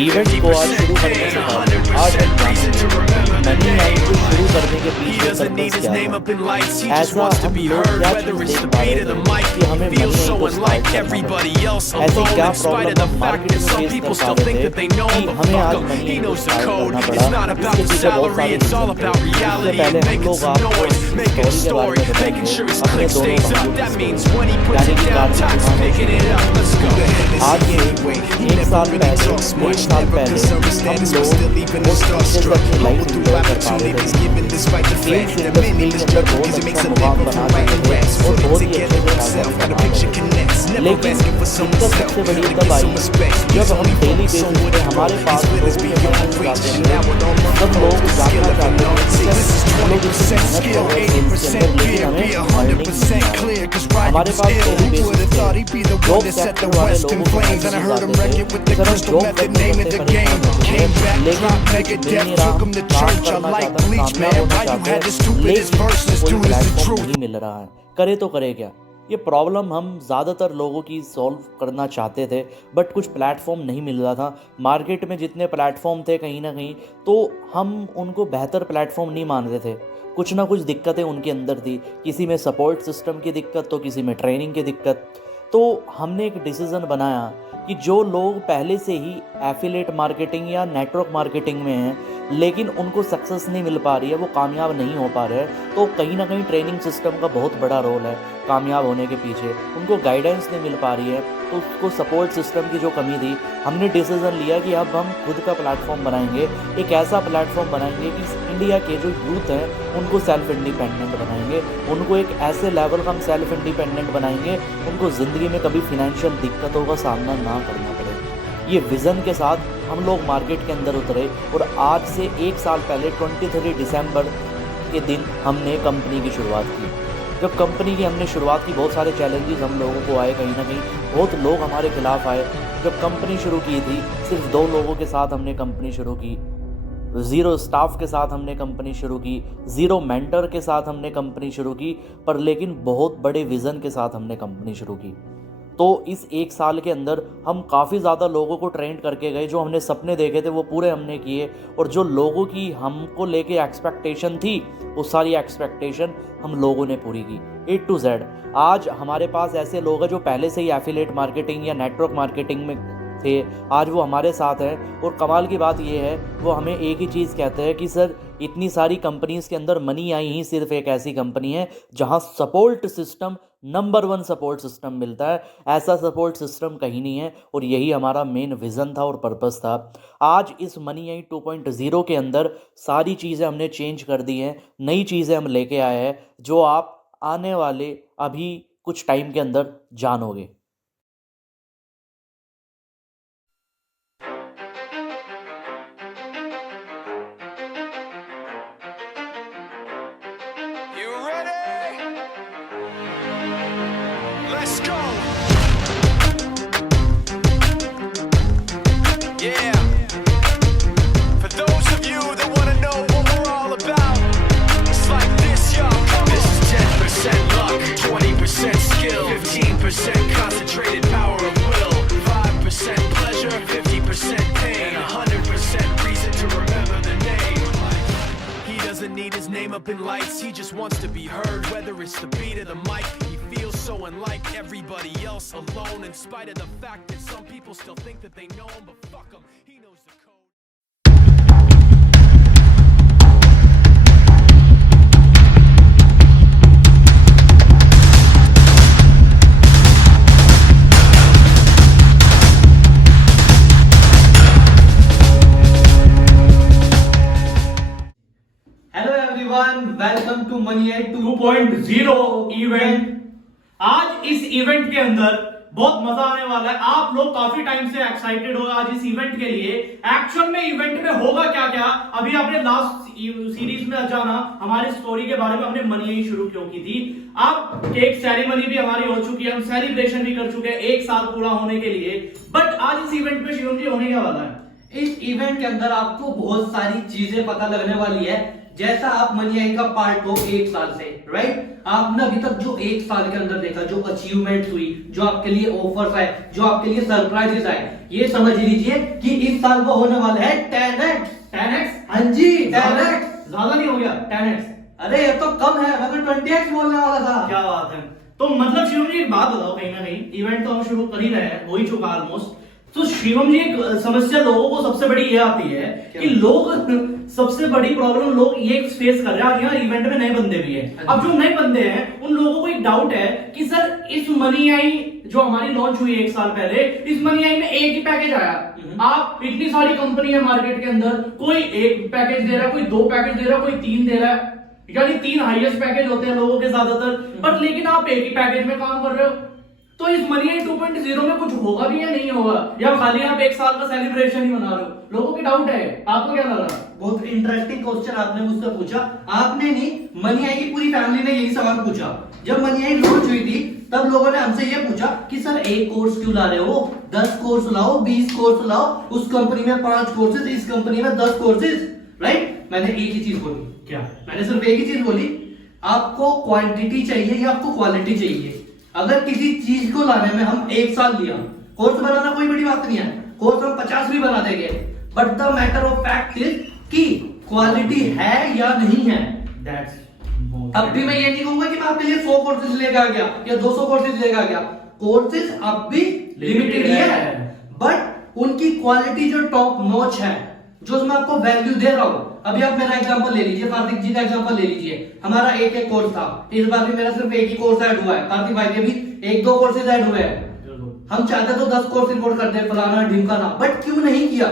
Event को आज शुरू करने से पहले आज हम जानेंगे कि मनी आई को शुरू करने के पीछे पर्पस क्या है। ऐसा हम लोग क्या चीज़ देख पा रहे थे कि हमें मनी आई को स्टार्ट करना पड़ा। ऐसी क्या प्रॉब्लम हम मार्केट में फेस कर पा रहे थे कि हमें आज मनी आई को स्टार्ट करना पड़ा। इसके पीछे बहुत सारे रीजन थे। इससे पहले हम लोग आपको स्टोरी के बारे में बताएंगे अपने दोनों बंधुओं की स्टोरी, यानी कि कार्तिक आज से 1 साल पहले हम लोग बहुत अच्छे से अपनी लाइफ एंजॉय कर पा रहे थे। फिल्म इंडस्ट्री के अंदर बहुत अच्छा मुकाम बना चुके थे और बहुत ही अच्छे से पैसा भी कमा रहे थे। लेकिन दिक्कत सबसे बड़ी तब आई जब हम डेली बेसिस पे हमारे पास लोगों के मैसेज आते थे, सब लोग जानना चाहते थे कि हम लोग इससे मेहनत कर रहे हैं फिल्म के अंदर, लेकिन हमें अर्निंग नहीं आ रही। हमारे पास डेली बेसिस पे जॉब सेक्टर वाले लोगों के मैसेज आते थे, सर हम जॉब करते करते परेशान हो चुके हैं, लेकिन मिल नहीं रहा, काम करना चाहता हूँ, कामयाब होना चाहते हैं, लेकिन कोई प्लेटफॉर्म नहीं मिल रहा है, करे तो करे क्या। ये प्रॉब्लम हम ज़्यादातर लोगों की सॉल्व करना चाहते थे, बट कुछ प्लेटफॉर्म नहीं मिल रहा था। मार्केट में जितने प्लेटफॉर्म थे कहीं ना कहीं तो हम उनको बेहतर प्लेटफॉर्म नहीं मान रहे थे। कुछ ना कुछ दिक्कतें उनके अंदर थी, किसी में सपोर्ट सिस्टम की दिक्कत तो किसी में ट्रेनिंग की दिक्कत। तो हमने एक डिसीज़न बनाया कि जो लोग पहले से ही एफिलिएट मार्केटिंग या नेटवर्क मार्केटिंग में हैं लेकिन उनको सक्सेस नहीं मिल पा रही है, वो कामयाब नहीं हो पा रहे हैं, तो कहीं ना कहीं ट्रेनिंग सिस्टम का बहुत बड़ा रोल है कामयाब होने के पीछे। उनको गाइडेंस नहीं मिल पा रही है तो उसको सपोर्ट सिस्टम की जो कमी थी, हमने डिसीज़न लिया कि अब हम खुद का प्लेटफॉर्म बनाएंगे, एक ऐसा प्लेटफॉर्म बनाएंगे कि इंडिया के जो यूथ हैं उनको सेल्फ इंडिपेंडेंट बनाएंगे, उनको एक ऐसे लेवल का हम सेल्फ इंडिपेंडेंट बनाएंगे उनको ज़िंदगी में कभी फिनेंशियल दिक्कतों का सामना ना करना पड़े। ये विज़न के साथ हम लोग मार्केट के अंदर उतरे और आज से 1 साल पहले 23 दिसंबर के दिन हमने कंपनी की शुरुआत की। जब कंपनी की हमने शुरुआत की बहुत सारे चैलेंजेस हम लोगों को आए, कहीं ना कहीं बहुत लोग हमारे खिलाफ आए। जब कंपनी शुरू की थी सिर्फ 2 लोगों के साथ हमने कंपनी शुरू की, 0 स्टाफ के साथ हमने कंपनी शुरू की, 0 मेंटर के साथ हमने कंपनी शुरू की, पर लेकिन बहुत बड़े विज़न के साथ हमने कंपनी शुरू की। तो इस 1 साल के अंदर हम काफ़ी ज़्यादा लोगों को ट्रेन करके गए, जो हमने सपने देखे थे वो पूरे हमने किए, और जो लोगों की हमको लेके एक्सपेक्टेशन थी वो सारी एक्सपेक्टेशन हम लोगों ने पूरी की A to Z। आज हमारे पास ऐसे लोग हैं जो पहले से ही एफिलिएट मार्केटिंग या नेटवर्क मार्केटिंग में थे, आज वो हमारे साथ हैं। और कमाल की बात ये है वो हमें एक ही चीज़ कहते हैं कि सर इतनी सारी कंपनीज़ के अंदर मनी आई ही सिर्फ एक ऐसी कंपनी है जहां support system number 1 support system मिलता है, ऐसा सपोर्ट सिस्टम कहीं नहीं है। और यही हमारा मेन विज़न था और पर्पस था। आज इस मनी आई 2.0 के अंदर सारी चीज़ें हमने चेंज कर दी हैं, नई चीज़ें हम लेके आए हैं जो आप आने वाले अभी कुछ टाइम के अंदर जानोगे। You ready? Let's go. Yeah. For those of you that want to know what we're all about, it's like this, y'all. This is 10% luck, 20% skill, 15% concentrated power of will, 5% pleasure, 50% pain, 100% reason to remember the name. He doesn't need his name up in lights, he just wants to be heard, whether it's the beat of the mic. He feels so unlike everybody else, alone, in spite of the fact that some people still think that they know him, but fuck him, he knows the code. Hello everyone, welcome to money I 2.0 event. आज इस event के अंदर बहुत मजा आने वाला है। आप लोग काफी टाइम से एक्साइटेड हो आज इस इवेंट के लिए। एक्चुअल में इवेंट में होगा क्या क्या, अभी आपने लास्ट सीरीज में जाना हमारी स्टोरी के बारे में, हमने मनी आई शुरू क्यों की थी। अब केक सेरेमनी भी हमारी हो चुकी है, हम सेलिब्रेशन भी कर चुके हैं 1 साल पूरा होने के लिए। बट आज इस इवेंट में शिवम जी होने क्या वाला है? इस इवेंट के अंदर आपको बहुत सारी चीजें पता लगने वाली है, जैसा आप मनी आई का पार्ट हो 1 साल से, राइट? आपने अभी तक जो 1 साल के अंदर देखा, जो अचीवमेंट्स हुई, जो आपके लिए ऑफर्स आए, जो आपके लिए सरप्राइजेस आए, ये समझ लीजिए कि इस साल वो होने वाला है 10x। 10x? हाँ जी, 10x। ज्यादा नहीं हो गया 10x? अरे ये तो कम है, मैं तो 20x बोलने वाला था। क्या बात है। तो मतलब शिवम जी एक बात बताओ, कहीं ना कहीं इवेंट तो हम शुरू कर ही रहे हैं, हो ही चुका ऑलमोस्ट। तो शिवम जी एक समस्या लोगों को सबसे बड़ी ये आती है कि लोग सबसे बड़ी प्रॉब्लम लोग ये फेस कर रहे हैं, इवेंट में नए बंदे भी हैं। अब जो नए बंदे हैं उन लोगों को एक डाउट है कि सर इस मनी आई जो हमारी लॉन्च हुई 1 साल पहले, इस मनी आई में एक ही पैकेज आया। आप इतनी सारी कंपनी है मार्केट के अंदर, कोई एक पैकेज दे रहा है, कोई 2 पैकेज दे रहा है, कोई 3 दे रहा है, यानी 3 हाईएस्ट पैकेज होते हैं लोगों के ज्यादातर, बट लेकिन आप एक ही पैकेज में काम कर रहे हो। तो इस मनी आई 2.0 में कुछ होगा भी या नहीं होगा, या खाली आप 1 साल का सेलिब्रेशन ही मना रहे हो? लोगों की डाउट है, आपको क्या लग रहा है? बहुत इंटरेस्टिंग क्वेश्चन आपने मुझसे पूछा। आपने नहीं, मनी आई की पूरी फैमिली ने यही सवाल पूछा। जब मनी आई लॉन्च हुई थी तब लोगों ने हमसे ये पूछा कि सर एक कोर्स क्यों ला रहे हो, 10 कोर्स लाओ, 20 कोर्स लाओ, उस कंपनी में 5 कोर्सेज, इस कंपनी में 10 कोर्सेज, राइट? मैंने एक ही चीज बोली। क्या? मैंने सिर्फ एक ही चीज बोली, आपको क्वांटिटी चाहिए या आपको क्वालिटी चाहिए। अगर किसी चीज को लाने में हम 1 साल लिया, कोर्स बनाना कोई बड़ी बात नहीं है, कोर्स हम 50 भी बना देंगे, but the matter of fact is कि क्वालिटी है या नहीं है। अब भी मैं ये नहीं कहूंगा कि मैं आपके लिए 100 कोर्सेज लेकर आ गया या 200 कोर्सेज लेकर आ गया। कोर्सेज अब भी लिमिटेड ही है, बट उनकी क्वालिटी जो टॉप नॉच है, जो मैं आपको वैल्यू दे रहा हूं। अभी आप मेरा एग्जांपल ले लीजिए, कार्तिक जी का एग्जांपल ले लीजिए। हमारा एक कोर्स था, इस बार भी मेरा सिर्फ एक ही कोर्स ऐड हुआ है, कार्तिक भाई के भी 1-2 कोर्सेज ऐड हुए हैं। हम चाहते तो 10 कोर्स रिपोर्ट करते, फलाना ढिमकाना, बट क्यों नहीं किया?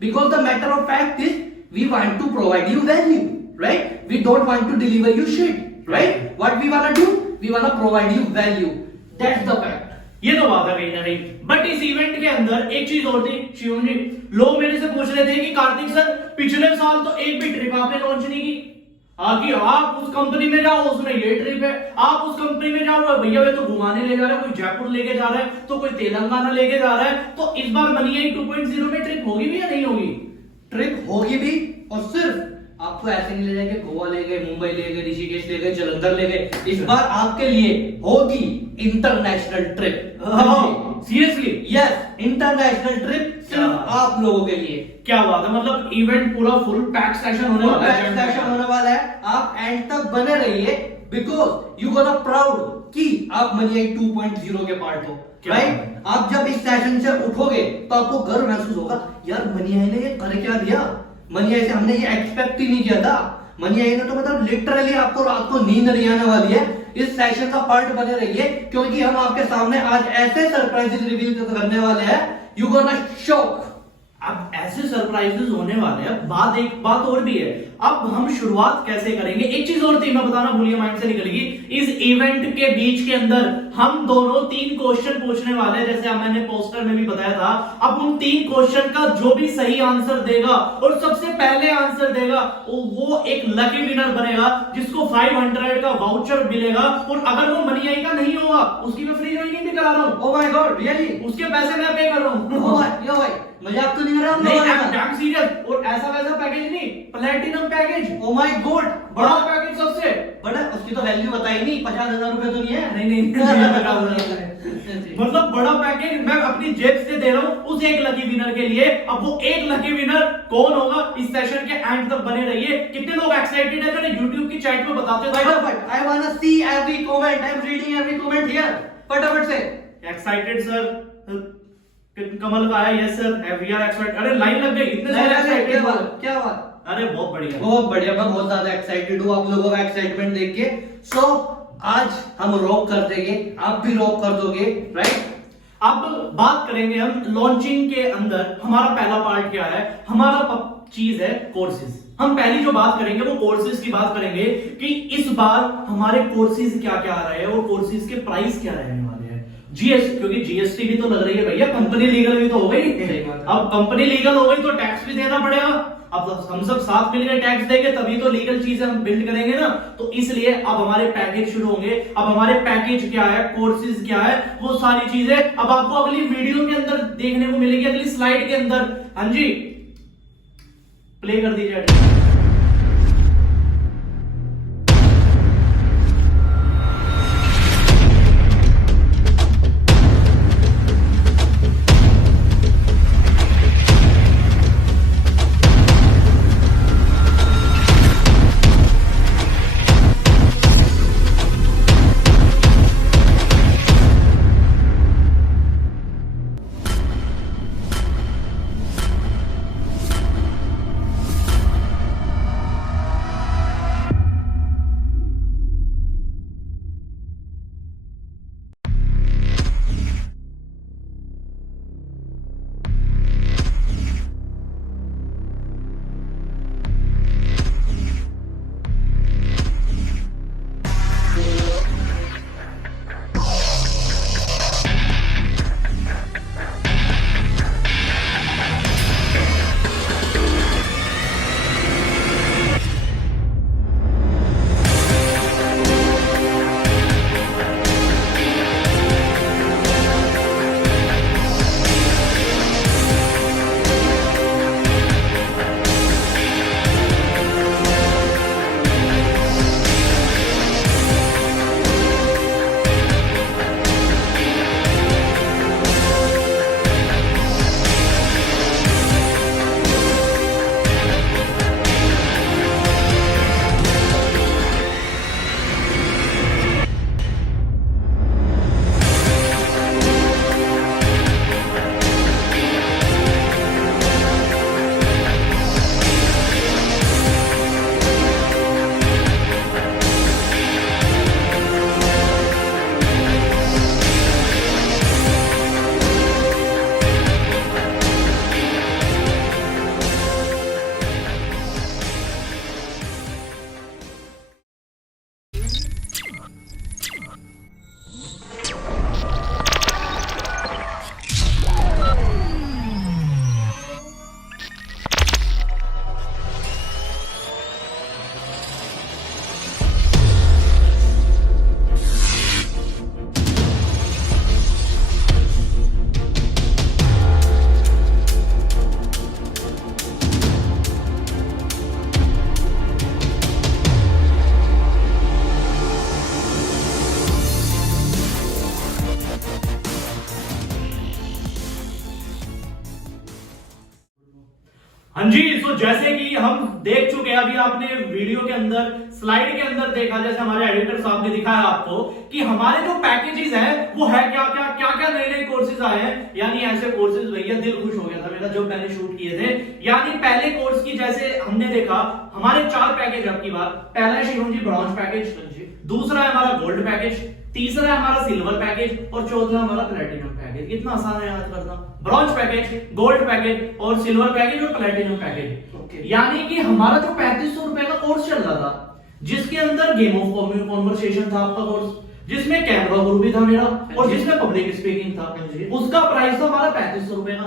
Because the matter of fact is we want to provide you value, right? We don't want to deliver you shit, right? What we want to do, we want to provide you value, that's the fact. ये तो बात है कहीं ना कहीं। But इस event के अंदर एक चीज और थी शिवम जी, लोग मेरे से पूछ रहे थे कि कार्तिक सर पिछले साल तो एक भी ट्रिप आपने लॉन्च नहीं की, आगे आप उस कंपनी में जाओ उसमें ये ट्रिप है, आप उस कंपनी में जाओ भैया वे तो घुमाने ले जा रहे हैं, कोई जयपुर लेके जा रहा है, तो कोई तेलंगाना लेके जा रहा है। तो इस बार मनी आई 2.0 में ट्रिप होगी भी या नहीं होगी? ट्रिप होगी भी, और सिर्फ आपको ऐसे नहीं ले जाएंगे, गोवा ले गए, मुंबई ले गए, ऋषिकेश ले गए, जलंधर ले गए। इस बार आपके लिए होगी international trip. Seriously? Yes, international trip सिर्फ आप लोगों के लिए। क्या बात है, मतलब इवेंट पूरा फुल पैक सेशन होने वाला है। सेशन होने वाला है, आप एंड तक बने रहिए, बिकॉज यू गोना प्राउड कि आप मनी आई 2.0 के पार्ट हो, राइट? आप जब इस सेशन से उठोगे तो आपको गर्व महसूस होगा, यार मनी आई ने ये कर क्या दिया, मनी आई से हमने ये एक्सपेक्ट ही नहीं किया था। मनी आई ने तो मतलब लिटरली आपको रात को नींद नहीं आने वाली है। इस सेशन का पार्ट बने रहिए, क्योंकि हम आपके सामने आज ऐसे सरप्राइजेस रिवील करने वाले हैं, यू गोना शॉक। अब ऐसे सरप्राइजेस होने वाले हैं। एक बात और भी है, अब हम शुरुआत कैसे करेंगे? एक चीज और थी, मैं बताना भूलिए, माइंड से निकल गई। इस इवेंट के बीच के अंदर हम दोनों 3 क्वेश्चन पूछने वाले हैं, जैसे मैंने पोस्टर में भी बताया था। अब उन 3 क्वेश्चन का जो भी सही आंसर देगा और सबसे पहले आंसर देगा वो एक लकी विनर बनेगा, जिसको 500 का वाउचर मिलेगा। और अगर वो मनी आई का नहीं होगा, उसकी मैं फ्री ज्वाइनिंग भी करा रहा हूँ। Oh my God, really? उसके पैसे मैं पे कर रहा हूँ। यो भाई, मजाक तो नहीं कर रहा हम नहीं, लोग? I'm serious। और ऐसा वैसा पैकेज नहीं, platinum package. Oh my God, बड़ा पैकेज सबसे बड़ा। उसकी तो वैल्यू बताई नहीं, 50,000 रुपए तो नहीं है। नहीं मतलब बड़ा पैकेज मैं अपनी जेब से दे रहा हूँ उस एक लकी विनर के लिए। अब वो एक लकी विनर कौन होगा, इस सेशन के एंड तक बने रहिए। कितने लोग एक्साइटेड है, जरा YouTube की चैट में बताते हो। I wanna see every comment. I'm reading every comment here. फटाफट से। एक्साइटेड सर, कमल का है। Yes sir, we are excited. अरे लाइन लग गई, इतने सारे एक्साइटेड। क्या बात? अरे बहुत बढ़िया, बहुत बढ़िया। मैं बहुत ज्यादा एक्साइटेड हूँ आप लोगों का एक्साइटमेंट देख के। सो आज हम रॉक कर देंगे, आप भी रॉक कर दोगे, राइट? अब बात करेंगे हम लॉन्चिंग के अंदर। हमारा पहला पार्ट क्या है? हमारा चीज है कोर्सेज। हम पहली जो बात करेंगे वो कोर्सेज की बात करेंगे कि इस बार हमारे कोर्सेज क्या क्या आ रहे हैं और कोर्सेज के प्राइस क्या रहने वाले हैं। जीएसटी, क्योंकि जीएसटी भी तो लग रही है भैया, कंपनी लीगल भी तो हो गई। अब कंपनी लीगल हो गई तो टैक्स भी देना पड़ेगा। अब हम सब साथ मिलकर टैक्स देंगे तभी तो लीगल चीजें हम बिल्ड करेंगे ना। तो इसलिए अब हमारे पैकेज शुरू होंगे। अब हमारे पैकेज क्या है, कोर्सेज क्या है, वो सारी चीजें अब आपको अगली वीडियो के अंदर देखने को मिलेगी, अगली स्लाइड के अंदर। हाँ जी, प्ले कर दीजिए। फटाफट। I wanna see every comment. I'm reading every comment here. अब बात करेंगे हम लॉन्चिंग के अंदर। हमारा पहला पार्ट क्या है? हमारा पहला पार्ट हाँ जी, तो जैसे कि हम देख चुके हैं, अभी आपने वीडियो के अंदर स्लाइड के अंदर देखा, जैसे हमारे एडिटर साहब ने दिखाया आपको कि हमारे जो पैकेजेस हैं वो है क्या क्या नए नए कोर्सेज आए हैं। यानी ऐसे कोर्सेज, भैया दिल खुश हो गया था मेरा जब मैंने शूट किए थे। यानी पहले कोर्स की जैसे हमने देखा, हमारे 4 पैकेज अब की बार। पहला है शिवम जी ब्रॉन्ज पैकेज, दूसरा है हमारा गोल्ड पैकेज, तीसरा है हमारा सिल्वर पैकेज और चौथा हमारा प्लेटिनम पैकेज। कितना आसान है याद करना, ब्रॉन्ज पैकेज, गोल्ड पैकेज और सिल्वर पैकेज और प्लेटिनम पैकेज। यानी कि हमारा जो 3500 रुपए का कोर्स चल रहा था, जिसके अंदर गेम ऑफ कॉन्वर्सेशन था आपका कोर्स, जिसमें कैनवा गुरु भी था मेरा और जिसमें पब्लिक स्पीकिंग था, उसका प्राइस था हमारा 3500 रुपए का।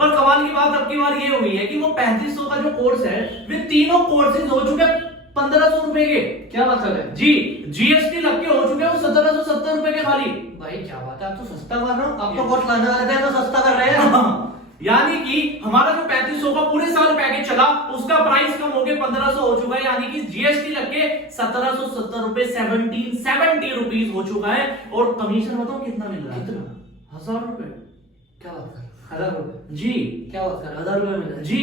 पर कमाल की बात अब की बार ये हुई है कि वो 3500 का जो कोर्स है, वे तीनों कोर्सेज हो चुके 1500 रुपए के। क्या मतलब है जी, जीएसटी लग के हो चुके हैं वो 1770 रुपए के खाली। भाई क्या बात है, आप तो सस्ता कर रहे हो, आप तो कोर्स लाने वाले थे तो सस्ता कर रहे हैं। यानी कि हमारा जो 3500 का पूरे साल पैकेज चला, उसका प्राइस कम हो गया 1500 हो चुका है। यानी कि जीएसटी लग के 1770 रुपए 1770 रुपीज हो चुका है। और कमीशन बताओ कितना मिल रहा है? कितना? 1000 रुपए। क्या बात कर, 1000 रुपए? जी, क्या बात कर, 1000 रुपए मिल रहे हैं? जी,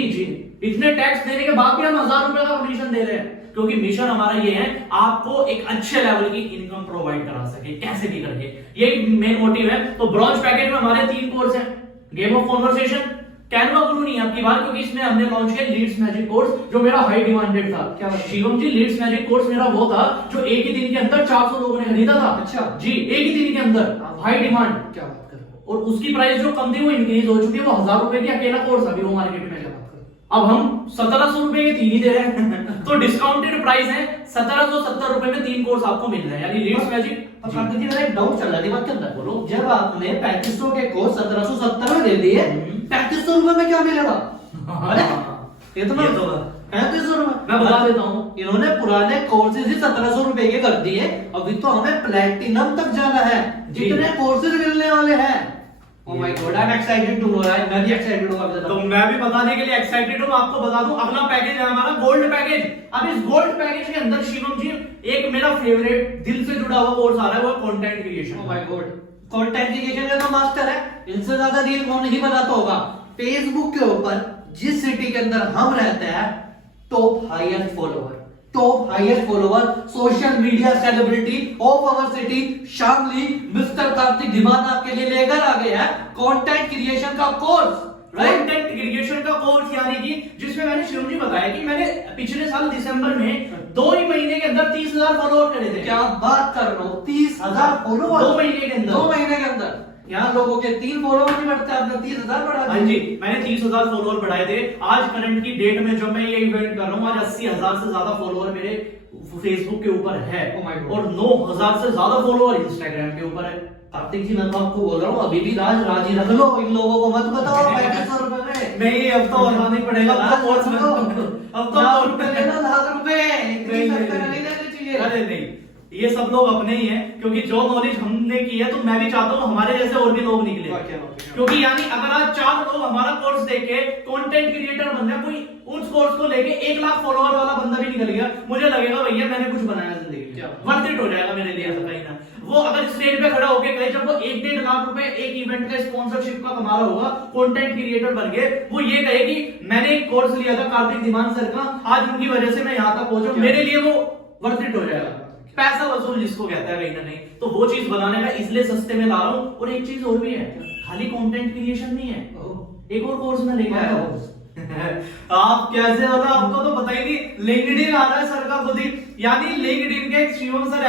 इतने टैक्स देने के बाद भी हम 1000 रुपए का कमीशन दे रहे हैं, क्योंकि मिशन हमारा ये है आपको एक अच्छे लेवल की इनकम प्रोवाइड करा सके, कैसे भी करके, ये मेन मोटिव है। तो ब्रॉन्ज पैकेज में हमारे 3 कोर्स हैं, गेम ऑफ कॉन्वर्सेशन, कैनवा गुरु नहीं आपकी बार, क्योंकि इसमें हमने लॉन्च किया लीड्स मैजिक कोर्स, जो मेरा हाई डिमांडेड था। क्या शिवम जी, लीड्स मैजिक कोर्स मेरा वो था जो एक ही दिन के अंदर 400 लोगों ने खरीदा था। अच्छा जी, एक ही दिन के अंदर, हाई डिमांड। क्या बात कर, और उसकी प्राइस जो कम थी वो इंक्रीज हो चुकी है, वो 1000 रुपए की अकेला कोर्स अभी वो मार्केट में। अब हम 1700 रुपए के 3 ही दे रहे हैं। तो डिस्काउंटेड प्राइस है 1770 रुपए में 3 कोर्स आपको मिल रहे हैं, यानी लीड्स मैजिक। प्रकृति मेरा एक डाउट चल रहा है दिमाग के अंदर। बोलो, जब आपने 3500 के कोर्स 1770 में दे दिए, 3500 रुपए में क्या मिलेगा? अरे ये तो 3500 रुपए मैं बता देता हूँ। इन्होंने पुराने कोर्सेज ही 1700 रुपए के कर दिए, अभी तो हमें प्लैटिनम तक जाना है, जितने कोर्सेज मिलने वाले हैं। Oh my God, I'm excited to know that. मैं भी excited हूँ अभी तक। तो मैं भी बताने के लिए एक्साइटेड हूँ। आपको बता दूं, अगला पैकेज है हमारा गोल्ड पैकेज। अब इस गोल्ड पैकेज के अंदर शिवम जी एक मेरा फेवरेट दिल से जुड़ा हुआ कोर्स आ रहा है, वो content creation. Oh my God, content creation का तो मास्टर है, इनसे ज्यादा रील कौन नहीं बनाता होगा। फेसबुक के ऊपर जिस सिटी के अंदर हम रहते हैं, top highest follower social media celebrity of our city Shamli mister Kartik Dhiman आपके लिए लेकर आ गए हैं कंटेंट क्रिएशन का कोर्स। कंटेंट क्रिएशन का कोर्स, यानी कि जिसमें मैंने शिवम जी बताया कि मैंने पिछले साल दिसंबर में 2 ही महीने के अंदर 30,000 फॉलोअर करे थे। क्या बात कर रहे हो, 30,000 फॉलोअर 2 महीने के अंदर? 2 महीने के अंदर। यहाँ लोगों के 3 फॉलोअर नहीं बढ़ते, आपने 30,000 बढ़ा दिए। हाँ जी, मैंने 30,000 फॉलोअर बढ़ाए थे। आज करंट की डेट में जब मैं ये इवेंट कर रहा हूँ, आज 80,000 से ज्यादा फॉलोअर मेरे फेसबुक के ऊपर है। Oh my God. और 9,000 से ज्यादा फॉलोअर इंस्टाग्राम के ऊपर है। कार्तिक जी, मैं तो आपको बोल रहा हूँ, अभी भी राजी रख लो, इन लोगों को मत बताओ 3500 रुपए में। नहीं, अब तो बताना ही पड़ेगा। अब तो लाख रुपए लेना, लाख रुपए इतनी सस्ता नहीं देने चाहिए। अरे नहीं, ये सब लोग अपने ही हैं, क्योंकि जो नॉलेज हमने की है, तो मैं भी चाहता हूँ हमारे जैसे और भी लोग निकले। क्योंकि यानी अगर आज 4 लोग हमारा कोर्स देखे कंटेंट क्रिएटर बन जाए, कोई उस कोर्स को लेके 1 लाख फॉलोअर वाला बंदा भी निकल गया, मुझे लगेगा भैया मैंने कुछ बनाया जिंदगी में, वर्थ इट हो जाएगा मेरे लिए। ऐसा कहीं ना वो अगर स्टेज पे खड़ा होके कहे, जब वो 1-1.5 लाख रुपए एक इवेंट का स्पॉन्सरशिप का कमा रहा होगा, कंटेंट क्रिएटर बन गए, वो ये कहे कि मैंने एक कोर्स लिया था कार्तिक धीमान सर का, आज उनकी वजह से मैं यहाँ तक पहुंचा, मेरे लिए वो वर्थ इट हो जाएगा। पैसा वसूल जिसको कहता है कहीं ना नहीं, तो वो चीज बनाने का इसलिए सस्ते में ला रहा हूँ। और एक चीज और भी है, खाली कंटेंट क्रिएशन नहीं है, एक और कोर्स में लेके आया हूँ। आप कैसे हो ना, आपको तो पता ही नहीं, लिंक्डइन आ रहा है सर का खुद ही। यानी लिंक्डइन के शिवम सर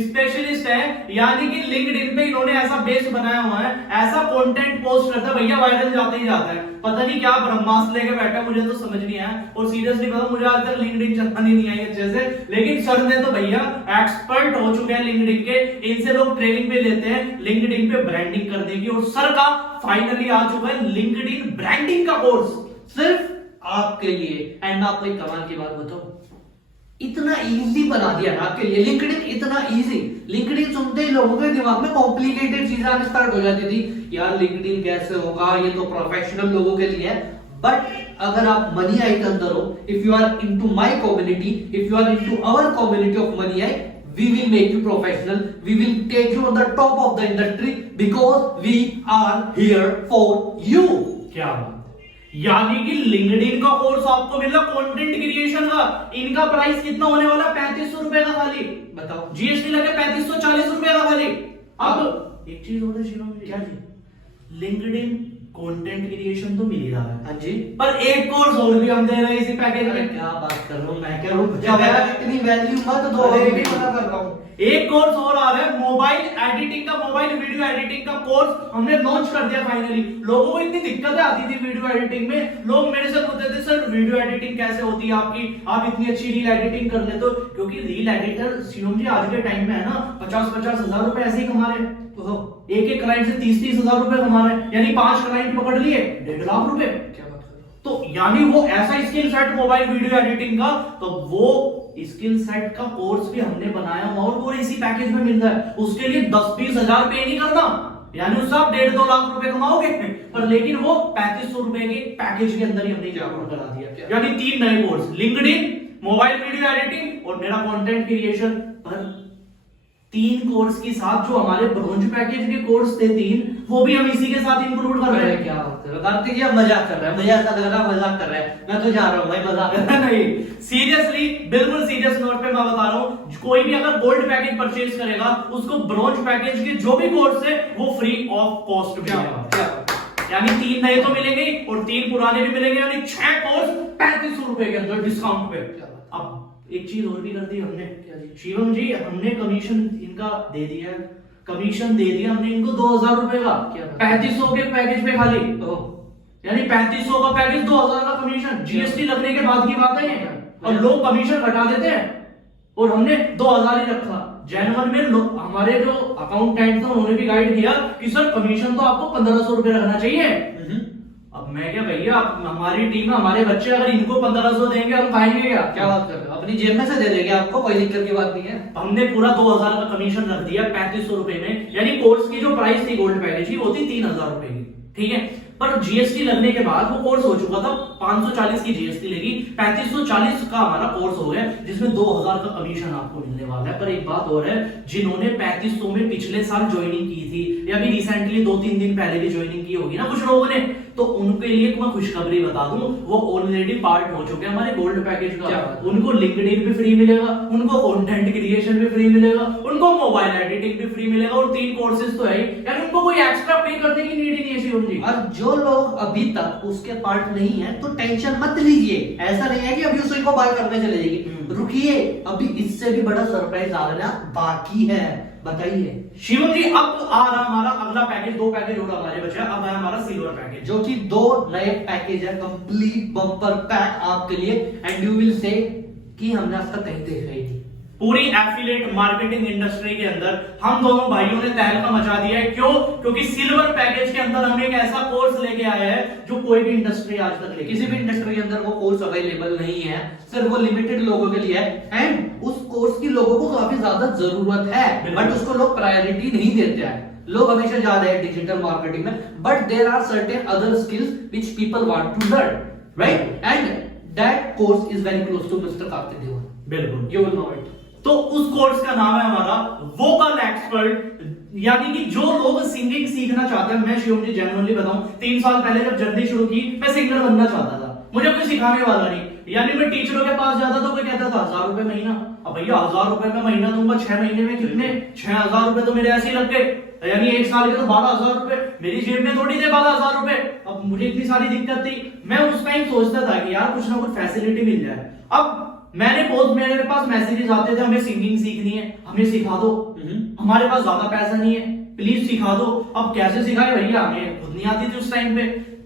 स्पेशलिस्ट है, यानी कि लिंक्डइन पे इन्होंने ऐसा बेस बनाया हुआ है, ऐसा कंटेंट पोस्ट करता है भैया, वायरल जाता ही जाता है। पता नहीं क्या ब्रह्मास्त्र लेके बैठा है, मुझे तो समझ नहीं आया। और सीरियसली बताऊं, मुझे आज तक लिंक्डइन चलानी नहीं आई अच्छे से, लेकिन सर ने तो भैया एक्सपर्ट हो चुके हैं लिंक्डइन के, इनसे लोग ट्रेनिंग पे लेते हैं लिंक्डइन पे ब्रांडिंग करने की। और सर का फाइनली आ चुका है लिंक्डइन ब्रांडिंग का कोर्स, सिर्फ आपके लिए। एंड आपको एक कमाल की बात बताओ, इतना इजी बना दिया ना आपके लिए लिंक्डइन, इतना इजी। लिंक्डइन सुनते ही लोगों के दिमाग में कॉम्प्लिकेटेड चीजें आने स्टार्ट हो जाती थी, यार लिंक्डइन कैसे होगा, ये तो प्रोफेशनल लोगों के लिए है। बट अगर आप मनी आई के अंदर हो, if you are into my community, if you are into our community of money I, we will make you professional, we will take you on the top of the industry because we are here for you। क्या बात, यानी कि LinkedIn का course आपको मिल रहा content creation का। इनका price कितना होने वाला? 3500 रुपए का खाली। बताओ, जीएसटी लगे 3540 रुपए का खाली। अब एक चीज और है शिवम जी, क्या जी? लिंक्डइन कंटेंट क्रिएशन तो मिल ही रहा है, हाँ जी, पर एक कोर्स और भी हम दे रहे हैं इसी पैकेज अरे में। क्या बात कर रहा हूँ मैं, क्या इतनी वैल्यू मत दो, अरे अभी भी मना कर रहा हूँ। एक कोर्स और आ रहा है मोबाइल एडिटिंग का, मोबाइल वीडियो एडिटिंग का कोर्स हमने लॉन्च कर दिया फाइनली। लोगों को इतनी दिक्कतें आती थी वीडियो एडिटिंग में, लोग मेरे से पूछते थे सर वीडियो एडिटिंग कैसे होती है आपकी, आप इतनी अच्छी रील एडिटिंग कर लेते हो। क्योंकि रील एडिटर शिवम जी आज के टाइम में है ना 50-50 हजार रुपए ऐसे ही कमा रहे हैं। तो एक एक क्लाइंट से 30-30 हजार रुपए कमा रहे हैं, यानी 5 क्लाइंट पकड़ लिए 1.5 लाख रुपए। क्या बात कर रहे हो? तो यानी वो ऐसा skill set mobile video editing का, तो वो स्किल सेट का कोर्स भी हमने बनाया हुआ और वो इसी पैकेज में मिल रहा है। उसके लिए 10-20 हजार पे नहीं करना, यानी उससे आप 1.5-2 लाख रुपए कमाओगे, पर लेकिन वो 3500 रुपए के पैकेज के अंदर ही हमने इंक्लूड करा दिया। यानी 3 नए course, LinkedIn, mobile video editing और मेरा कंटेंट क्रिएशन। पर 3 कोर्स के साथ जो हमारे ब्रोंज पैकेज के कोर्स थे 3, वो भी हम इसी के साथ इंक्लूड कर रहे हैं। क्या बात कर रहे हो कार्तिक जी, आप मजाक कर रहे हैं, मुझे ऐसा लग रहा है मजाक कर रहे हैं। मैं तो जा रहा हूँ भाई, मजाक कर रहा हूं। नहीं, सीरियसली, बिल्कुल सीरियस नोट पे मैं बता रहा हूँ, कोई भी अगर गोल्ड पैकेज परचेज करेगा उसको ब्रोंज पैकेज के जो भी कोर्स है वो फ्री ऑफ कॉस्ट मिलेगा। यानी 3 नए तो मिलेंगे और 3 पुराने भी मिलेंगे, यानी 6 कोर्स 3500 रुपए के अंदर डिस्काउंट पे। अब एक चीज और भी कर दी हमने, शिवम जी, हमने कमीशन इनका दे दिया, कमीशन दे दिया हमने इनको 2000 रुपए का 3500 के पैकेज पे खाली। यानी 3500 का पैकेज 2000 का कमीशन, जीएसटी लगने के बाद की बात है ये। और लोग कमीशन घटा देते हैं और हमने 2000 ही रखा। जनवरी में हमारे जो अकाउंटेंट थे उन्होंने भी गाइड किया कि सर कमीशन तो आपको 1500 रुपए रखना चाहिए। अब मैं क्या भैया, हमारी टीम, हमारे बच्चे, अगर इनको 1500 देंगे हम खाएंगे क्या? क्या बात कर रहे हो, अपनी जेब में से दे देंगे आपको, कोई दिक्कत की बात नहीं है। हमने पूरा 2000 का कमीशन रख दिया 3500 रुपए में। यानी कोर्स की जो प्राइस थी गोल्ड पैकेज की वो थी 3000 रुपए की, ठीक है। पर जीएसटी लगने के बाद वो कोर्स हो चुका था, 540 की जीएसटी लगी, 3540 का हमारा कोर्स हो गया, जिसमें 2000 का कमीशन आपको मिलने वाला है। पर एक बात और है, जिन्होंने 3500 में पिछले साल ज्वाइनिंग की थी या अभी रिसेंटली 2-3 दिन पहले भी ज्वाइनिंग की होगी ना कुछ लोगों ने, तो उनके लिए मैं खुशखबरी बता दूं, वो ऑलरेडी पार्ट हो चुके हैं हमारे गोल्ड पैकेज का। उनको लिंक्डइन भी फ्री मिलेगा, उनको कंटेंट क्रिएशन भी फ्री मिलेगा, उनको मोबाइल एडिटिंग भी फ्री मिलेगा और 3 कोर्सेज तो है ही, यानी उनको कोई एक्स्ट्रा पे करने की नीड ही नहीं है शिवम जी। और जो लोग अभी तक उसके पार्ट नहीं है तो टेंशन मत लीजिए, ऐसा नहीं है कि अभी उसी को बाय करने चले जाएगी। रुकिए, अभी इससे भी बड़ा सरप्राइज आना बाकी है। बताइए शिवम जी, अब आ रहा हमारा अगला पैकेज, 2 पैकेज और हमारे बचा, अब है हमारा सिल्वर पैकेज, जो कि 2 नए पैकेज है, कंप्लीट बम्पर पैक आपके लिए। एंड यू विल से कि हमने अब तक कहीं देखा ही नहीं। पूरी एफिलिएट मार्केटिंग इंडस्ट्री के अंदर हम दोनों भाइयों ने तहलका मचा दिया है। क्यों? क्योंकि सिल्वर पैकेज के अंदर हम एक ऐसा कोर्स लेके आए हैं जो कोई भी इंडस्ट्री आज तक लेके, किसी भी इंडस्ट्री के अंदर वो कोर्स अवेलेबल नहीं है, सिर्फ वो लिमिटेड लोगों के लिए है। एंड उस कोर्स की लोगों को काफी ज्यादा जरूरत है, बट उसको लोग प्रायोरिटी नहीं देते हैं। लोग हमेशा जा रहे हैं डिजिटल मार्केटिंग में, but there are certain other skills which people want to learn, right? And that course is very close to mister Kartik Deva. बिल्कुल, यू विल नो इट। तो उस कोर्स का नाम है हमारा वोकल एक्सपर्ट। यानी कि जो लोग सिंगिंग सीखना चाहते हैं, मैं शिवम जी जेन्युइनली बताऊं, 3 साल पहले जब जर्नी शुरू की, मैं सिंगर बनना चाहता था, मुझे कोई सिखाने वाला नहीं। यानी मैं टीचरों के पास जाता तो कोई कहता था 1000 रुपए महीना। अब भैया 1000 रुपए में महीना दूंगा, 6 महीने में कितने? 6000 रुपए तो मेरे ऐसे ही लग गए। यानी 1 साल के तो 12000 रुपए मेरी जेब में थोड़ी थे 12000 रुपए। अब मुझे इतनी सारी दिक्कत थी, मैं उस टाइम सोचता था कि यार कुछ ना कुछ फैसिलिटी मिल जाए। अब मेरे पास मैसेजेस आते थे, हमें सिंगिंग सीखनी है, हमें सिखा दो, हमारे पास ज्यादा पैसा नहीं है, प्लीज सिखा दो। अब कैसे सिखाए भैया, हमें खुद नहीं आती थी उस टाइम पे।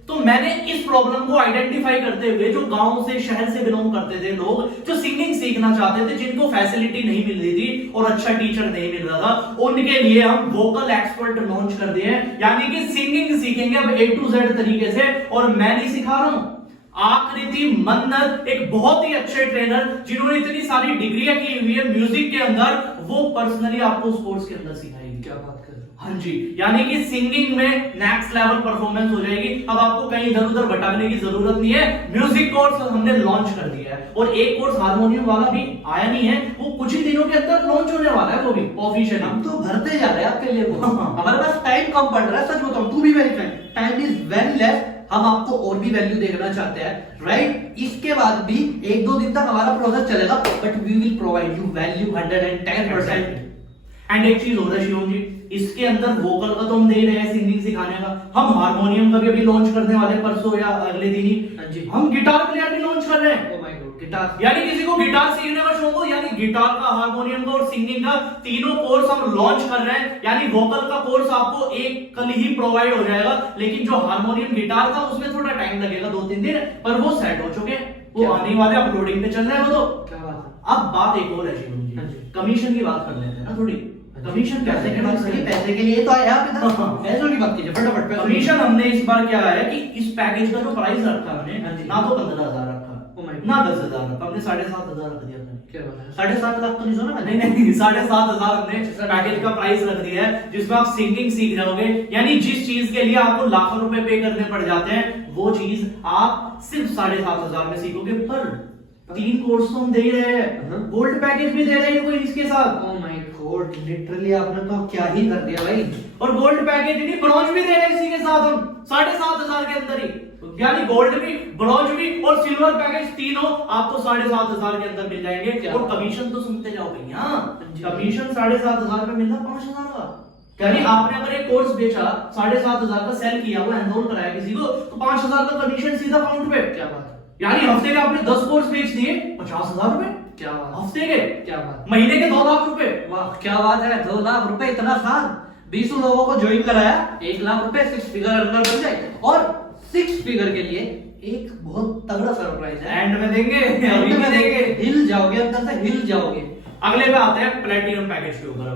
तो मैंने इस प्रॉब्लम को आइडेंटिफाई करते हुए, जो गांव से शहर से बिलोंग करते थे लोग, जो सिंगिंग सीखना चाहते थे, जिनको फैसिलिटी नहीं मिल रही थी और अच्छा टीचर नहीं मिल रहा था, उनके लिए हम वोकल एक्सपर्ट लॉन्च कर दिए। यानी कि सिंगिंग सीखेंगे अब A to Z तरीके से, और मैं नहीं सिखा रहा हूं, आकृति मन्नत एक बहुत ही अच्छे ट्रेनर जिन्होंने इतनी सारी डिग्रियां की हुई है म्यूजिक के अंदर, वो पर्सनली आपको उस कोर्स के अंदर सिखाएंगे। क्या बात कर रहे हो? हाँ जी, यानी कि सिंगिंग में नेक्स्ट लेवल परफॉर्मेंस हो जाएगी। अब आपको कहीं इधर उधर भटकने की जरूरत नहीं है। म्यूजिक कोर्स हमने लॉन्च कर दिया है, और एक कोर्स हारमोनियम वाला भी आया नहीं है, वो कुछ ही दिनों के अंदर लॉन्च होने वाला है, वो भी ऑफिशियल। हम तो भरते जा रहे हैं आपके लिए वो। हमारे पास टाइम कम पड़ रहा है, सच बताऊं, to be very frank, time is very less. हम आपको और भी वैल्यू देखना चाहते हैं, राइट? इसके बाद भी 1-2 दिन तक हमारा प्रोसेस चलेगा, but we will provide you value 110%। And एक चीज हो रहा है शिवम जी, इसके अंदर वोकल का तो हम दे रहे हैं, सिंगिंग सिखाने का, हम हारमोनियम का भी अभी लॉन्च करने वाले परसों या अगले दिन हाँ जी। ही, हम गिटार प्लेयर भी लॉन्च कर रहे हैं। Oh my God, guitar. यानी किसी को गिटार सीखने का शौक हो, यानी गिटार का, हारमोनियम का और सिंगिंग का तीनों कोर्स हम लॉन्च कर रहे हैं। यानी वोकल का कोर्स आपको एक कल ही प्रोवाइड हो जाएगा, लेकिन जो हारमोनियम गिटार था उसमें थोड़ा टाइम लगेगा, 2-3 दिन, पर वो सेट हो चुके हैं, वो आने वाले अपलोडिंग पे चल रहे हैं वो तो। क्या बात है। अब बात एक और है शिवम हाँ जी, जी। कमीशन की बात कर लेते हैं ना थोड़ी। कमीशन पैसे कैसे के बात करिए, पैसे के लिए तो आया आप इधर। हाँ। पैसों की बात कीजिए फटाफट पे। कमीशन हमने इस बार क्या है कि इस पैकेज का जो प्राइस रखा हाँ हमने, जी। ना तो 15,000 रखा, Oh my God। ना 10,000 रखा, हमने 7,500 रख दिया था। क्या बात है, 7.5 लाख तो नहीं सुना मैंने। नहीं 7,500 हमने पैकेज का प्राइस रख दिया है, जिसमें आप सिंगिंग सीख जाओगे। यानी जिस चीज के लिए आपको लाखों रुपए पे करने पड़ जाते हैं, वो चीज आप सिर्फ 7,500 में सीखोगे। पर 3 कोर्स तो हम दे ही रहे हैं, गोल्ड पैकेज भी दे रहे हैं इनको इसके साथ। ओ माय गॉड, लिटरली आपने तो क्या ही कर दिया भाई। और गोल्ड पैकेज नहीं, ब्रॉन्ज भी दे रहे हैं इसी के साथ हम 7,500 के अंदर ही। यानी गोल्ड भी, ब्रॉन्ज भी और सिल्वर पैकेज तीनों आपको 7,500 के अंदर मिल जाएंगे। और कमीशन तो सुनते जाओ भैया, कमीशन 7,500 पे मिलना 5,000 का। यानी आपने अगर एक कोर्स बेचा, 7,500 का सेल किया, वो एनरोल कराया किसी को, तो 5,000 का कमीशन सीधा अकाउंट पे। क्या बात है, यानी हफ्ते के आपने 10 कोर्स बेच दिए, 50,000 रुपए। क्या बात, हफ्ते के, क्या बात, महीने के 2 लाख रुपए। वाह क्या बात है। 2 लाख रुपए इतना साल, 20 लोगों को ज्वाइन कराया, 1 लाख रुपए 6 फिगर अर्नर बन जाए। और 6 फिगर के लिए एक बहुत तगड़ा सरप्राइज है, एंड में देंगे, अभी अंत में भी देंगे, देंगे। हिल जाओगे, अंदर से हिल जाओगे। अगले पे आते हैं प्लेटिनम पैकेज के ऊपर।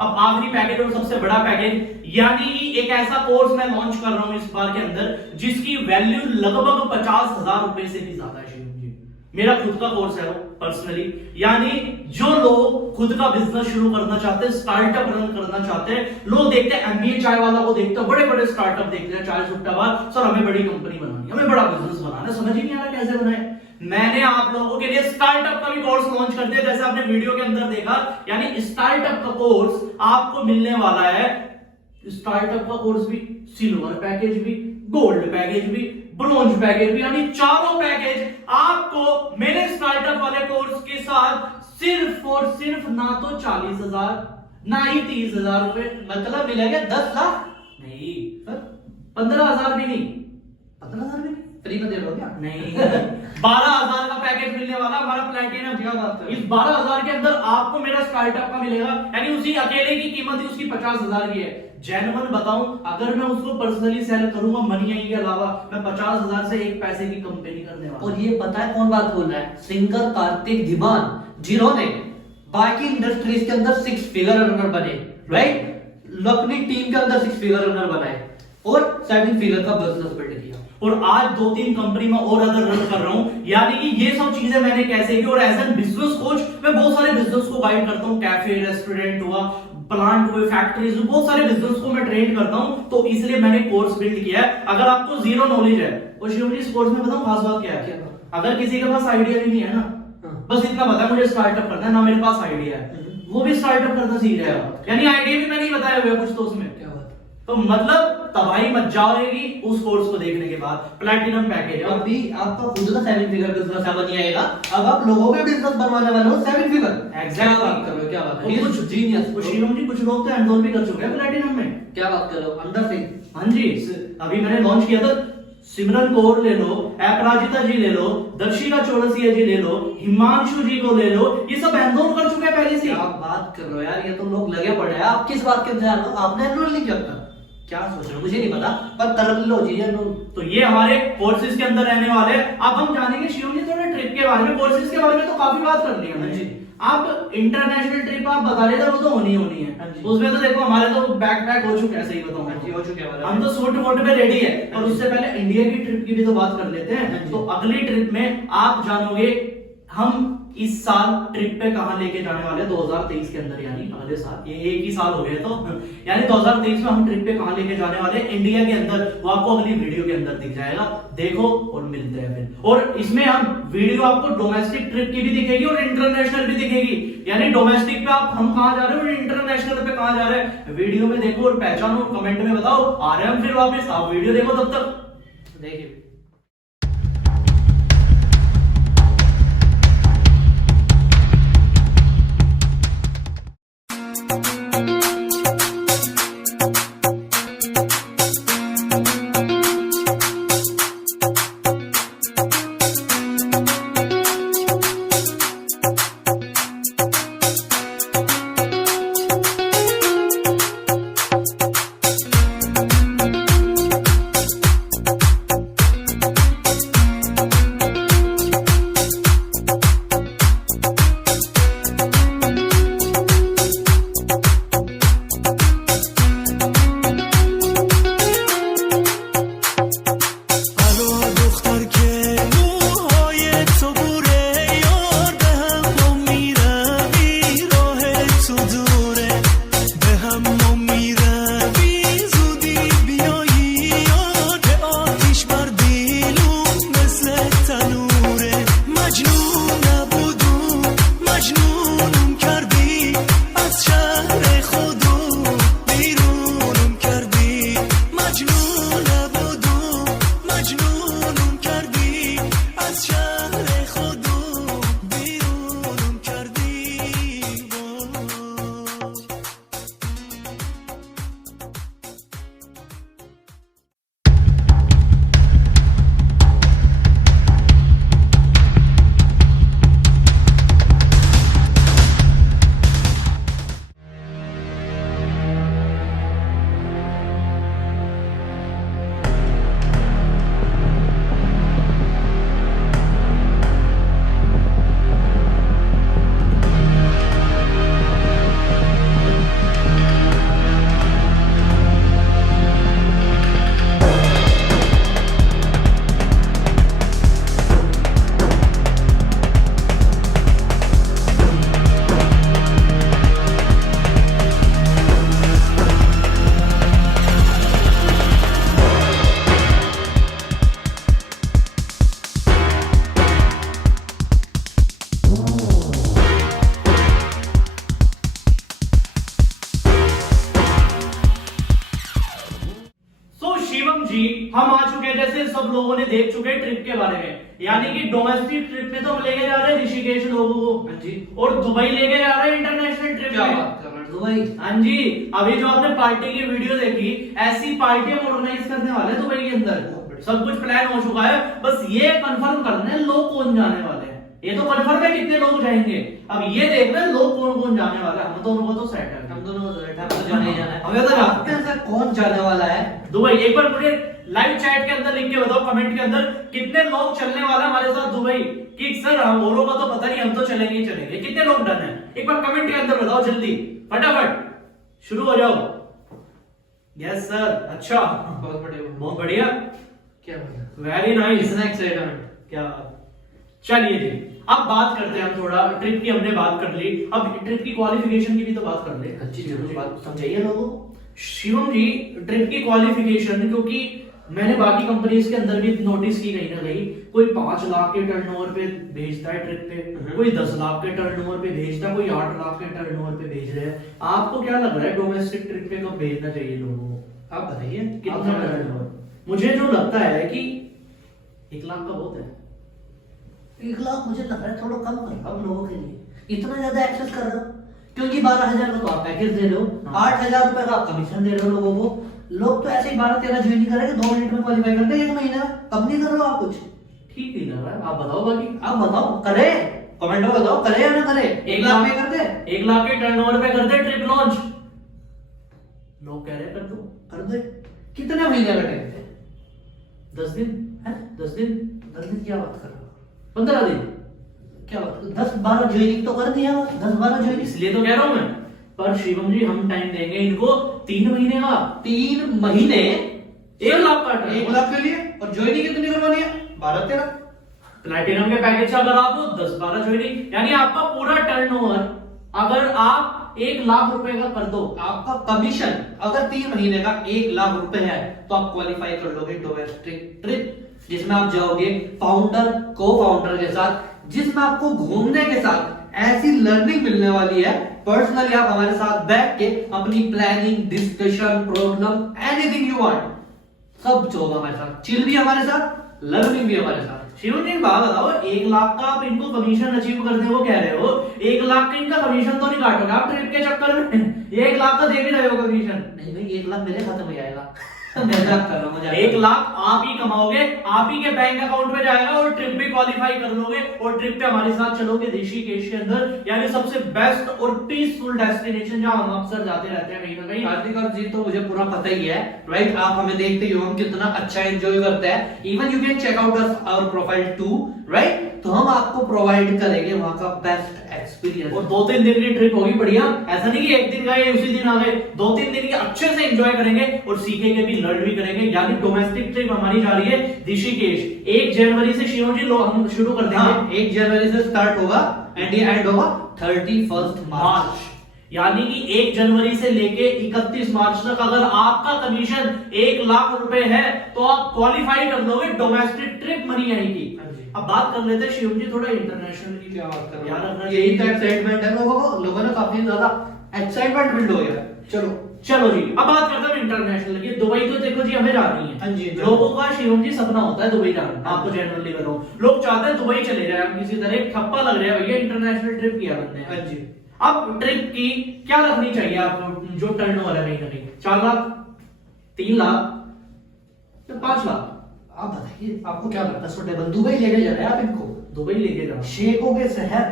अब आखिरी पैकेज और सबसे बड़ा पैकेज, यानी एक ऐसा कोर्स मैं लॉन्च कर रहा हूं इस बार के अंदर, जिसकी वैल्यू लगभग 50,000 रुपए से भी ज्यादा है शिवम जी। मेरा खुद का कोर्स है वो, पर्सनली। यानी जो लोग खुद का बिजनेस शुरू करना चाहते हैं, स्टार्टअप रन करना चाहते हैं, लोग देखते हैं एमबीए चाय वाला को देखते हैं, बड़े बड़े स्टार्टअप देखते हैं, चाय सुट्टा बार, सर हमें बड़ी कंपनी बनानी है, हमें बड़ा बिजनेस बनाना है, समझ ही नहीं आ रहा कैसे बनाए। मैंने आप लोगों के लिए स्टार्टअप का भी कोर्स लॉन्च कर दिया, जैसे आपने वीडियो के अंदर देखा। यानी स्टार्टअप का कोर्स आपको मिलने वाला है, स्टार्टअप का कोर्स भी, सिल्वर पैकेज भी, गोल्ड पैकेज भी, ब्रोंज पैकेज भी, यानी चारों पैकेज आपको मेरे स्टार्टअप वाले कोर्स के साथ सिर्फ और सिर्फ ना तो 40,000 ना ही 30,000 रुपए, मतलब मिलेगा 10 लाख नहीं 15,000 भी नहीं, 15,000 भी नहीं, फ्री में दे रहे हो क्या? नहीं 12,000 का पैकेज मिलने वाला हमारा प्लैटिनम। क्या बात है। इस 12,000 के अंदर आपको मेरा स्टार्टअप का मिलेगा, यानी उसी अकेले की कीमत ही उसकी 50,000 की है। जेन्युइन बताऊं, अगर मैं उसको पर्सनली सेल करूंगा मनी आई के अलावा, मैं 50,000 से एक पैसे की कंपनी करने वाला हूं। और ये पता है कौन बात बोल रहा है? सिंगर कार्तिक धीमान, जिन्होंने बाकी इंडस्ट्रीज के अंदर 6 फिगर अर्नर बने, राइट? अपनी टीम के अंदर 6 फिगर अर्नर बनाए और 7 फिगर का बिजनेस बिल्ड किया। और आज 2-3 कंपनी में और अदर रन कर रहा हूं। यानी कि ये सब चीजें मैंने कैसे की, और एज एन बिजनेस कोच मैं बहुत सारे बिजनेस को गाइड करता हूं, कैफे, रेस्टोरेंट हुआ, प्लांट हुए, फैक्ट्रीज, बहुत सारे बिजनेस को मैं ट्रेन करता हूं। तो इसलिए मैंने कोर्स बिल्ड किया है। अगर आपको जीरो नॉलेज है, और शिवम जी इस कोर्स में बताऊं खास बात क्या है? अगर किसी के पास आइडिया भी नहीं है ना, बस इतना पता है मुझे स्टार्टअप करना है, ना मेरे पास आइडिया है, वो भी स्टार्टअप करना सीख जाएगा। यानी आइडिया भी मैं नहीं बताया हुआ कुछ तो उसमें। तो मतलब तबाही मच जाएगी उस कोर्स को देखने के बाद। प्लैटिनम पैकेज अभी आपका खुद का 7 फिगर बिजनेस बन आएगा। अब आप लोगों के बिजनेस बनवाने वाले हो 7 फिगर। एग्जैक्ट बात कर रहे हो, क्या बात है? और ये कुछ जीनियस। वो शिवम जी कुछ लोग तो एनरोल भी कर चुके हैं प्लैटिनम में। क्या बात कर रहे हो? अंदर से? हाँ जी, अभी मैंने लॉन्च किया था। सिमरन कौर ले लो, अपराजिता जी ले लो, दर्शिका चौरसिया जी ले लो, हिमांशु जी को ले लो, ये सब एनरोल कर चुके हैं पहले से। क्या बात कर रहे हो यार, ये तो लोग लगे पड़े हैं। आप किस बात के इंतजार हो? आपने एनरोल नहीं किया था? क्या सोच रहे हो? मुझे नहीं पता, पर कर लो जी एनरोल। तो ये हमारे कोर्सेज के अंदर रहने वाले हैं। अब हम जानेंगे शिवम जी थोड़ा ट्रिप के बारे में। कोर्सेज के बारे में तो काफी बात कर ली है हमने। आप इंटरनेशनल ट्रिप आप बता रहे थे, वो तो होनी है। उसमें तो देखो हमारे तो बैकपैक हो चुके हैं, सही बताऊं हो चुके हैं, हम तो सूट वोट पे रेडी है। और उससे पहले इंडिया की ट्रिप की भी तो बात कर लेते हैं। तो अगली ट्रिप में आप जानोगे हम इस साल ट्रिप पे कहां लेके जाने वाले 2023 के अंदर, यानी अगले साल। ये एक ही साल हो गया तो यानी 2023 में हम ट्रिप पे कहां लेके जाने वाले इंडिया के अंदर, वो आपको अगली वीडियो के अंदर दिख जाएगा। देखो और मिलते हैं फिर। और इसमें हम वीडियो आपको डोमेस्टिक ट्रिप की भी दिखेगी और इंटरनेशनल भी दिखेगी। यानी डोमेस्टिक पे आप हम कहां जा रहे हैं और इंटरनेशनल पे कहां जा रहे हैं, वीडियो में देखो और पहचानो, कमेंट में बताओ। आ रहे हैं हम फिर वापस, आप वीडियो देखो तब तक। देखिए शिवम जी, हम आ चुके हैं, जैसे सब लोगों ने देख चुके हैं ट्रिप के बारे में, यानी कि डोमेस्टिक ट्रिप में तो हम लेके जा रहे हैं ऋषिकेश लोगों को जी, और दुबई लेके जा रहे हैं इंटरनेशनल ट्रिप क्या में। बात कर रहे हैं, दुबई? हाँ जी, अभी जो आपने पार्टी की वीडियो देखी, ऐसी पार्टी हम ऑर्गेनाइज करने वाले हैं दुबई के अंदर। सब कुछ प्लान हो चुका है, बस ये कंफर्म करना है लोग कौन जाने वाले हैं। ये तो कंफर्म है कितने लोग जाएंगे, अब ये देख रहे हैं लोग कौन कौन जाने वाला है। हम दोनों को तो सेट है, हम दोनों को सेट है, हमको जाने ही जाना है। हमें तो जानते हैं सर कौन जाने वाला है दुबई। एक बार मुझे लाइव चैट के अंदर लिख के बताओ, कमेंट के अंदर, कितने लोग चलने वाले हैं हमारे साथ दुबई। कि सर हम औरों का तो पता नहीं, हम तो चलेंगे ही चलेंगे। कितने लोग डन है, एक बार कमेंट के अंदर बताओ जल्दी, फटाफट शुरू हो जाओ। यस सर, अच्छा, बहुत बढ़िया, बहुत बढ़िया, क्या वेरी नाइस, इतना एक्साइटमेंट, क्या। चलिए जी, अब बात करते हैं हम थोड़ा ट्रिप की। हमने बात कर ली, अब ट्रिप की क्वालिफिकेशन की भी तो बात कर ले। अच्छी जरूर बात समझाइए लोगों को। शिवम जी, ट्रिप की क्वालिफिकेशन, क्योंकि मैंने बाकी कंपनीज के अंदर भी नोटिस की कहीं ना कहीं, कोई 5 लाख के टर्नओवर पे भेजता है ट्रिप पे, कोई 10 लाख के टर्नओवर पे भेजता है, कोई 8 लाख के टर्नओवर पे भेज रहे हैं। आपको क्या लग रहा है डोमेस्टिक ट्रिप पे कब भेजना चाहिए लोगों को? आप बताइए कितना टर्नओवर? मुझे जो लगता है कि 1 लाख का बहुत है। 1 लाख मुझे लग रहा है थोड़ा कम कर हम लोगों के लिए। इतना ज्यादा एक्सेस कर रहे हो, क्योंकि 12,000 का तो आप पैकेज दे रहे हो, 8,000 रुपए का आप कमीशन दे रहे हो लोगों को। लोग तो ऐसे ही 12-13 ज्वाइन करेंगे, 2 मिनट में क्वालिफाई कर देंगे 1 महीने में। कब नहीं कर रहे हो आप कुछ? ठीक नहीं लग रहा है, आप बताओ बाकी। आप बताओ, करे कमेंट में बताओ, करे या ना करे। 1 लाख पे कर दे, 1 लाख के टर्नओवर पे कर दे ट्रिप लॉन्च। लोग कह रहे कर दो, कर दे। कितने महीने का टाइम है? 10 दिन हैं? 10 दिन 10 दिन क्या बात कर रहे हो? 15 दिन, क्या बात, 10-12 ज्वाइनिंग तो कर दिया, 10-12 ज्वाइनिंग। इसलिए तो कह रहा हूं मैं। पर शिवम जी, हम टाइम देंगे इनको 3 महीने का। 3 महीने 1 लाख का 1 लाख के लिए, और ज्वाइनिंग कितनी करवानी है? 12-13। प्लैटिनम के पैकेज अगर आप 10-12 ज्वाइनिंग, यानी आपका पूरा टर्नओवर अगर आप 1 लाख रुपए का कर दो, आपका कमीशन अगर 3 महीने का 1 लाख रुपए है, तो आप क्वालिफाई कर लोगे डोमेस्टिक ट्रिप, जिसमें आप जाओगे फाउंडर को फाउंडर के साथ, जिसमें आपको घूमने के साथ ऐसी लर्निंग मिलने वाली है। पर्सनली आप हमारे साथ बैठ के अपनी planning, discussion, problem, anything you want, सब जो होगा हमारे साथ, चिल भी हमारे साथ, लर्निंग भी हमारे साथ। शिवम जी एक बात बताओ, 1 लाख का आप इनको कमीशन अचीव करने को कह रहे हो, 1 लाख का इनका कमीशन तो नहीं काटोगे आप ट्रिप के चक्कर में? 1 लाख का दे भी रहे हो कमीशन? नहीं भाई 1 लाख मेरे खाते में जाएगा। मजाक कर रहा हूं, मजाक। 1 लाख आप ही कमाओगे, आप ही के बैंक अकाउंट में जाएगा और ट्रिप भी क्वालिफाई कर लोगे और ट्रिप पे हमारे साथ चलोगे ऋषिकेश के अंदर, यानी सबसे बेस्ट और पीसफुल डेस्टिनेशन जहां हम अक्सर जाते रहते हैं कहीं ना कहीं। कार्तिक और जी तो मुझे पूरा पता ही है, राइट? आप हमें देखते ही हो हम कितना अच्छा एंजॉय करते हैं। Even you can check out our profile too, right? तो हम आपको प्रोवाइड करेंगे वहां का बेस्ट एक्सपीरियंस। और 2-3 दिन की ट्रिप होगी बढ़िया, ऐसा नहीं कि एक दिन गए उसी दिन आ गए, 2-3 दिन की अच्छे से एंजॉय करेंगे और सीखेंगे भी, लर्न भी करेंगे। यानी डोमेस्टिक ट्रिप हमारी जा रही है ऋषिकेश। 1 जनवरी से शिवम जी हम शुरू कर देंगे। हाँ, 1 जनवरी से स्टार्ट होगा एंड ये एंड होगा 31 मार्च। यानी कि 1 जनवरी से लेके 31 मार्च तक अगर आपका कमीशन 1 लाख रुपए है तो आप क्वालिफाई कर लोगे डोमेस्टिक ट्रिप मनी आई की। अब बात कर लेते हैं शिवम जी थोड़ा इंटरनेशनल की। क्या बात कर याद रखना यही तो एक्साइटमेंट है लोगों को, लोगों ने काफी ज्यादा एक्साइटमेंट बिल्ड हो गया। चलो जी, अब बात करते हैं इंटरनेशनल की। दुबई तो देखो जी हमें जानी है। हाँ जी, लोगों का शिवम जी सपना होता है दुबई जाना, आपको जनरली बताओ, लोग चाहते हैं दुबई चले जाए, हम किसी तरह एक ठप्पा लग रहा है भैया इंटरनेशनल ट्रिप किया करते हैं। हाँ जी। अब ट्रिप की क्या रखनी चाहिए आपको, जो टर्नओवर है कहीं ना कहीं 4 लाख, 3 लाख या 5 लाख? आप बताइए आपको क्या लगता है सुटेबल? दुबई लेके जा रहे हैं आप इनको? दुबई लेके जाओ, शेखों के शहर,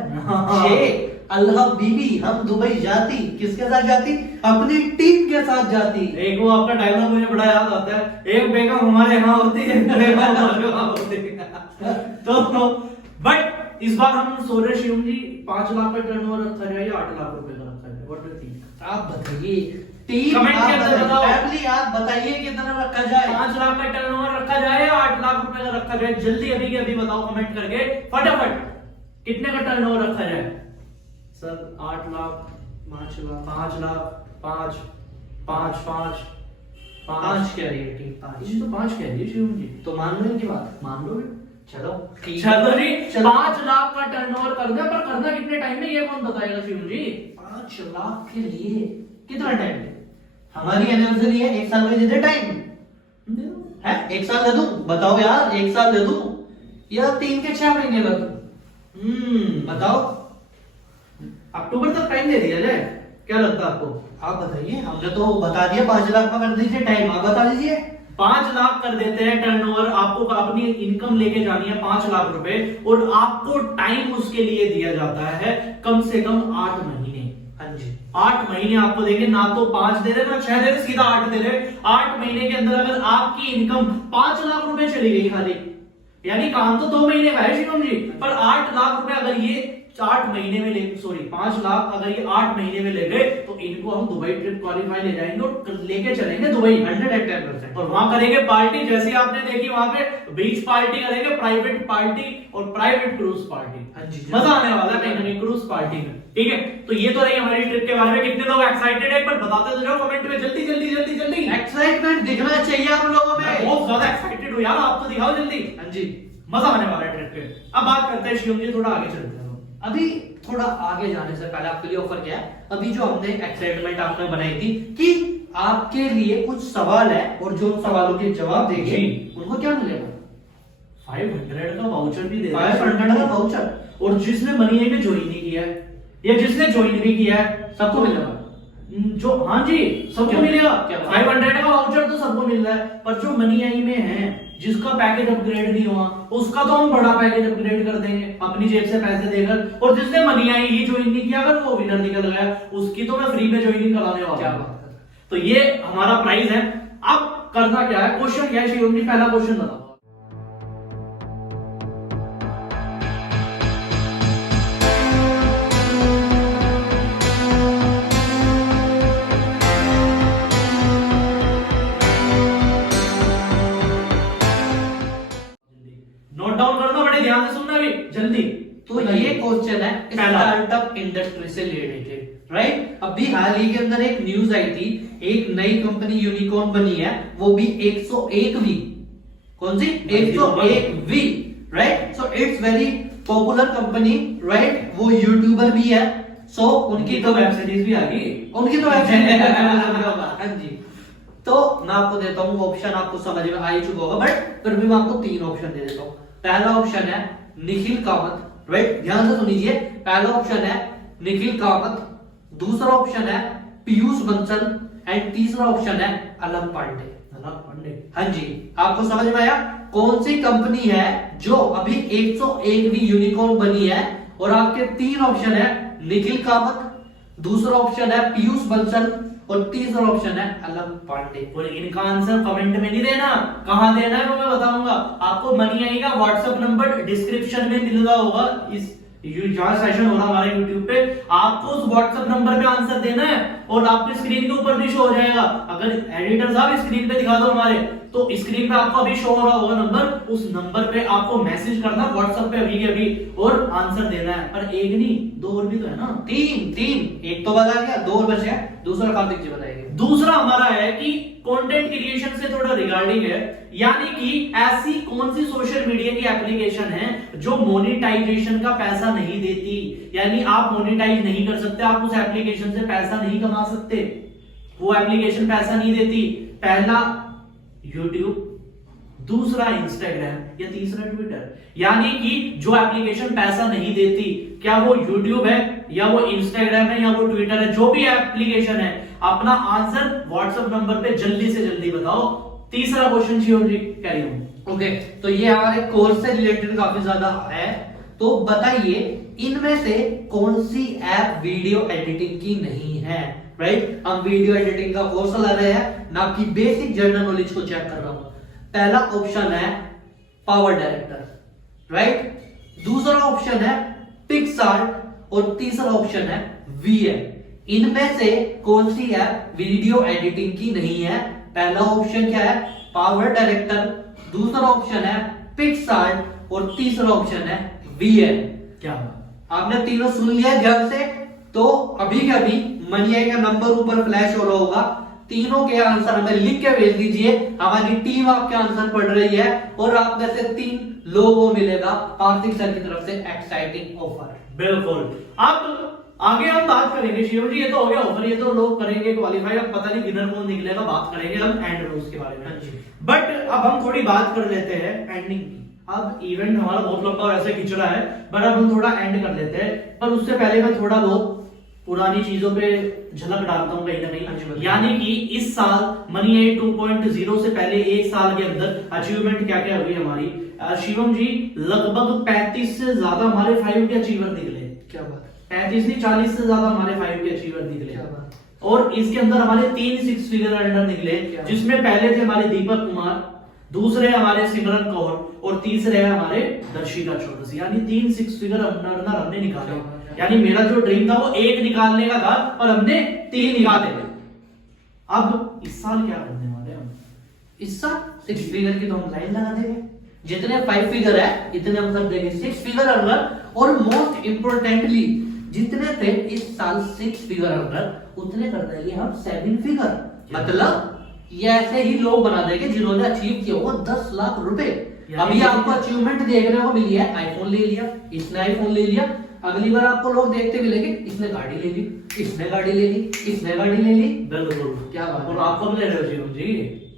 शेख अल्लाह बीबी। हम दुबई जाती किसके साथ जाती? अपनी टीम के साथ जाती। एक वो आपका डायलॉग मुझे बड़ा याद आता है, एक बेगम हमारे यहाँ होती है, एक बेगम हमारे वहाँ होती है। तो बट इस बार हम सोच रहे शिवम जी 5 लाख का टर्नओवर रखा जाए या 8 लाख रुपए का रखा जाए? What do you think? आप बताइए, टीम कमेंट के अंदर बताओ। फैमिली आप बताइए कितना रखा जाए? 5 लाख का टर्नओवर रखा जाए या 8 लाख रुपए का रखा जाए? जल्दी अभी के अभी बताओ कमेंट करके फटाफट, कितने का टर्नओवर रखा जाए? सर 8 लाख, 5 लाख, 5 लाख, 5 5 5 5 कह रही है टीम, 5। तो 5 कह रही है शिवम जी, तो मान लो इनकी बात। मान लो चलो चलो जी, 5 लाख का टर्नओवर करना है, पर करना कितने टाइम में ये कौन बताएगा शिवम जी? 5 लाख के लिए कितना टाइम है? हमारी एनिवर्सरी है, 1 साल में दे दे टाइम है? 1 साल दे दूं? बताओ यार, 1 साल दे दूं या 3 के 6 महीने का दूं? बताओ। अक्टूबर तक टाइम दे दिया जाए, क्या लगता है आपको? आप बताइए, हमने तो बता दिया 5 लाख में कर दीजिए टाइम, आप बता दीजिए। 5 लाख कर देते हैं टर्नओवर, आपको अपनी इनकम लेके जानी है 5 लाख रुपए और आपको टाइम उसके लिए दिया जाता है कम से कम 8 महीने। हाँ जी, 8 महीने आपको देंगे, ना तो 5 दे रहे ना 6 दे रहे, सीधा 8 दे रहे। 8 महीने के अंदर अगर आपकी इनकम 5 लाख रुपए चली गई खाली, यानी काम तो 2 महीने का है शिवम जी, पर 8 लाख रुपए अगर ये 8 महीने में ले, सॉरी 5 लाख अगर ये 8 महीने में ले गए तो इनको हम दुबई ट्रिप क्वालिफाई ले जाएंगे और लेके चलेंगे दुबई 110%। और वहां करेंगे पार्टी, जैसी आपने देखी वहां पे बीच पार्टी करेंगे, प्राइवेट पार्टी और प्राइवेट क्रूज पार्टी। हाँ जी, मजा आने वाला है कहीं ना कहीं क्रूज पार्टी में। ठीक है, तो ये तो रही हमारी ट्रिप के बारे में। कितने लोग एक्साइटेड है एक बार बताते तो जाओ कमेंट में, जल्दी जल्दी जल्दी जल्दी। एक्साइटमेंट दिखना चाहिए आप लोगों मैं में। बहुत ज्यादा एक्साइटेड हूँ यार, आप तो दिखाओ जल्दी। हाँ जी, मजा आने वाला है ट्रिप पे। अब बात करते हैं शिवम जी, थोड़ा आगे चलते हैं। अभी थोड़ा आगे जाने से पहले आपके लिए ऑफर क्या है? अभी जो हमने एक्साइटमेंट आपने बनाई थी कि आपके लिए कुछ सवाल है और जो सवालों के जवाब देंगे उनको क्या मिलेगा? 500 का वाउचर भी दे 500 का वाउचर। और जिसने मनी आई में ज्वाइन नहीं किया है या जिसने ज्वाइन भी किया है सबको मिलेगा। जो, हाँ जी सबको क्या? मिलेगा। क्या? 500 का वाउचर तो सबको मिल रहा है, पर जो मनी आई में है, जिसका पैकेज अपग्रेड नहीं हुआ, उसका तो हम बड़ा पैकेज अपग्रेड कर देंगे अपनी जेब से पैसे देकर। और जिसने मनी आई ही ज्वाइन नहीं किया, अगर वो विनर निकल गया, उसकी तो मैं फ्री में ज्वाइनिंग कराने वाला क्या हूं। बात है? तो ये हमारा प्राइस है। अब करना क्या है, क्वेश्चन क्या है शिवम जी? पहला क्वेश्चन बताओ। नोट डाउन करना, बड़े ध्यान से सुनना भी जल्दी। तो ये क्वेश्चन है पहला। स्टार्टअप इंडस्ट्री से रिलेटेड, राइट? अभी हाल ही के अंदर एक न्यूज आई थी, एक नई कंपनी यूनिकॉर्न बनी है, वो भी 101वीं। कौन सी? 101वीं, right? So it's very popular company, right? वो यूट्यूबर भी है, सो उनकी तो वेब सीरीज भी आ गई। उनकी तो वेब सीरीज हाँ जी। तो मैं आपको देता हूँ ऑप्शन, आपको समझ में आ ही चुका होगा, बट फिर भी मैं आपको 3 ऑप्शन दे देता हूँ। पहला ऑप्शन है निखिल कामत, राइट, ध्यान से सुनिए। पहला ऑप्शन है निखिल कामत, दूसरा ऑप्शन है पीयूष बंसल एंड तीसरा ऑप्शन है अलग पांडे। हाँ जी, आपको समझ में आया कौन सी कंपनी है जो अभी 101वीं यूनिकॉर्न बनी है? और आपके 3 ऑप्शन है निखिल कामत, दूसरा ऑप्शन है पीयूष बंसल और तीसरा ऑप्शन है अलग पांडे। और इनका आंसर कमेंट में नहीं देना, कहां देना है वो मैं बताऊंगा आपको। मनी आई का व्हाट्सएप नंबर डिस्क्रिप्शन में मिल रहा होगा, इस जहां सेशन हो रहा हमारे YouTube पे, आपको उस व्हाट्सएप नंबर पे आंसर देना है और आपके स्क्रीन के ऊपर भी शो हो जाएगा। अगर एडिटर साहब स्क्रीन पे दिखा दो हमारे, तो स्क्रीन पे आपको अभी शो हो रहा होगा नंबर, उस नंबर पे आपको मैसेज करना व्हाट्सएप पे अभी के अभी और आंसर देना है। पर एक नहीं, 2 और भी तो है ना, 3 एक तो बता दिया, 2 और बचे हैं, दूसरा कार्तिक जी बताएंगे। दूसरा हमारा है कि कंटेंट क्रिएशन से थोड़ा रिगार्डिंग है, यानी कि ऐसी कौन सी सोशल मीडिया की एप्लीकेशन है जो मोनेटाइजेशन का पैसा नहीं देती, यानी आप मोनेटाइज नहीं कर सकते, आप उस एप्लीकेशन से पैसा नहीं कमा सकते, वो एप्लीकेशन पैसा नहीं देती। पहला YouTube, दूसरा इंस्टाग्राम या तीसरा ट्विटर। यानी कि जो एप्लीकेशन पैसा नहीं देती, क्या वो YouTube है या वो इंस्टाग्राम है या वो ट्विटर है, जो भी एप्लीकेशन है, अपना आंसर व्हाट्सएप नंबर पे जल्दी से जल्दी बताओ। तीसरा question Shivam ji carry on. Okay, तो ये हमारे कोर्स से रिलेटेड काफी ज्यादा है, तो बताइए इनमें से कौन सी ऐप वीडियो एडिटिंग की नहीं है? राइट, हम वीडियो एडिटिंग का कोर्स चला रहे हैं, ना कि बेसिक जनरल नॉलेज को चेक कर रहा हूं। पहला ऑप्शन है पावर डायरेक्टर, राइट, दूसरा ऑप्शन है पिक्सआर्ट और तीसरा ऑप्शन है वीएन। इनमें से कौन सी ऐप वीडियो एडिटिंग की नहीं है? पहला ऑप्शन क्या है? पावर डायरेक्टर, दूसरा ऑप्शन है पिक्सआर्ट और तीसरा ऑप्शन है वीएन। क्या आपने तीनों सुन लिया ध्यान से? तो अभी के अभी मनी आई का नंबर ऊपर फ्लैश हो रहा होगा, तीनों के आंसर हमें लिख के भेज दीजिए। हमारी टीम आपके आंसर पढ़ रही है और आप में से 3 लोगों को मिलेगा कार्तिक सर की तरफ से एक्साइटिंग ऑफर। बिल्कुल। अब आगे हम बात करेंगे शिव जी, ये तो हो गया ऑफर, ये तो लोग करेंगे क्वालिफाई, अब पता नहीं विनर कौन निकलेगा, बात करेंगे हम एंड में उसके बारे में। बट अब हम थोड़ी बात कर लेते हैं एंडिंग की। अब इवेंट हमारा बहुत लंबा वैसे खिंच रहा है, बट अब हम थोड़ा एंड कर लेते हैं। पर उससे पहले मैं थोड़ा बहुत पुरानी चीजों पे झलक डालता हूं कहीं ना कहीं। यानी कि इस साल मनी आई 2.0 से पहले एक साल के अंदर अचीवमेंट क्या क्या हुई हमारी। शिवम जी, लगभग 35 से ज्यादा हमारे 5 के अचीवर निकले। क्या बात, 35 नहीं 40 से ज्यादा हमारे 5 के अचीवर निकले। क्या बात। और इसके अंदर हमारे 3 6 फिगर अर्नर निकले, जिसमें पहले थे हमारे दीपक कुमार, दूसरे हमारे सिमरन कौर और तीसरे है हमारे दर्शिका चौरसी। यानी 3 6 फिगर अर्नर हमने निकाले। यानी मेरा जो ड्रीम था वो 1 निकालने का था और हमने 3 निकाले। अब इस साल क्या करने वाले हम? इस साल 6 फिगर की तो हम लाइन लगा देंगे, जितने 5 फिगर है इतने हम कर देंगे 6 फिगर अर्नर। और मोस्ट इंपोर्टेंटली जितने थे इस साल 6 फिगर अर्नर, उतने कर देंगे हम 7 फिगर। मतलब ये ऐसे ही लोग बना देंगे जिन्होंने अचीव किया होगा 10 लाख रुपए। अभी आपको अचीवमेंट देखने को मिली है, आईफोन ले लिया, इसने आईफोन ले लिया। अगली बार आपको लोग देखते मिलेंगे, इसने गाड़ी ले ली, इसने गाड़ी ले ली, इसने गाड़ी ले ली। बिल्कुल, क्या बात। और आप कब ले रहे हो शिवम जी?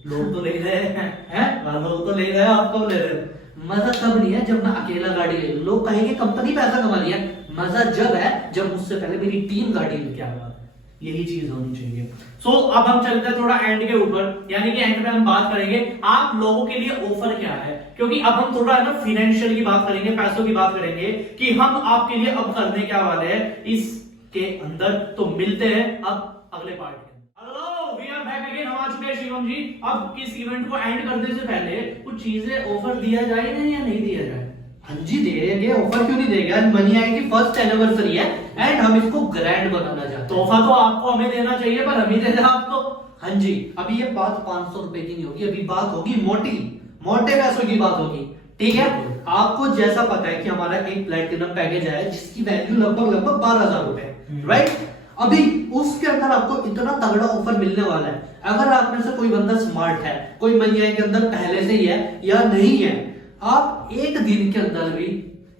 लोग तो ले रहे हैं, लोग तो ले रहे हैं, आप कब ले रहे हो? मजा तब नहीं है जब मैं अकेला गाड़ी ले लूं। लोग कहेंगे कंपनी पैसा कमा रही है, मजा जब है जब मुझसे पहले मेरी टीम गाड़ी ले। क्या बात, यही चीज होनी चाहिए। सो अब हम चलते हैं थोड़ा एंड के ऊपर, यानी कि एंड में हम बात करेंगे आप लोगों के लिए ऑफर क्या है, क्योंकि अब हम थोड़ा है ना फाइनेंशियल की बात करेंगे, पैसों की बात करेंगे कि हम आपके लिए अब करने क्या वाले हैं इसके अंदर। तो मिलते हैं अब अगले पार्ट में। Hello, we are back again. हम आ चुके हैं शिवम जी। अब इस इवेंट को एंड करने से पहले कुछ चीजें ऑफर दिया जाए या नहीं दिया जाए? हाँ जी देंगे, ऑफर क्यों नहीं देंगे? आज मनी आई की फर्स्ट एनिवर्सरी है एंड हम इसको ग्रैंड बनाना चाहते हैं। तोहफा तो आपको हमें देना चाहिए, पर हम ही दे दें आपको। हाँ जी, अभी ये बात 500 रुपए की नहीं होगी, अभी बात होगी मोटे पैसों की बात होगी। ठीक है, आपको जैसा पता है कि हमारा एक प्लैटिनम पैकेज है जिसकी वैल्यू लगभग 12,000 रुपए, राइट? अभी उसके अंदर आपको इतना तगड़ा ऑफर मिलने वाला है। अगर आप में से कोई बंदा स्मार्ट है, कोई मनी आई के अंदर पहले से ही है या नहीं है, आप एक दिन के अंदर भी,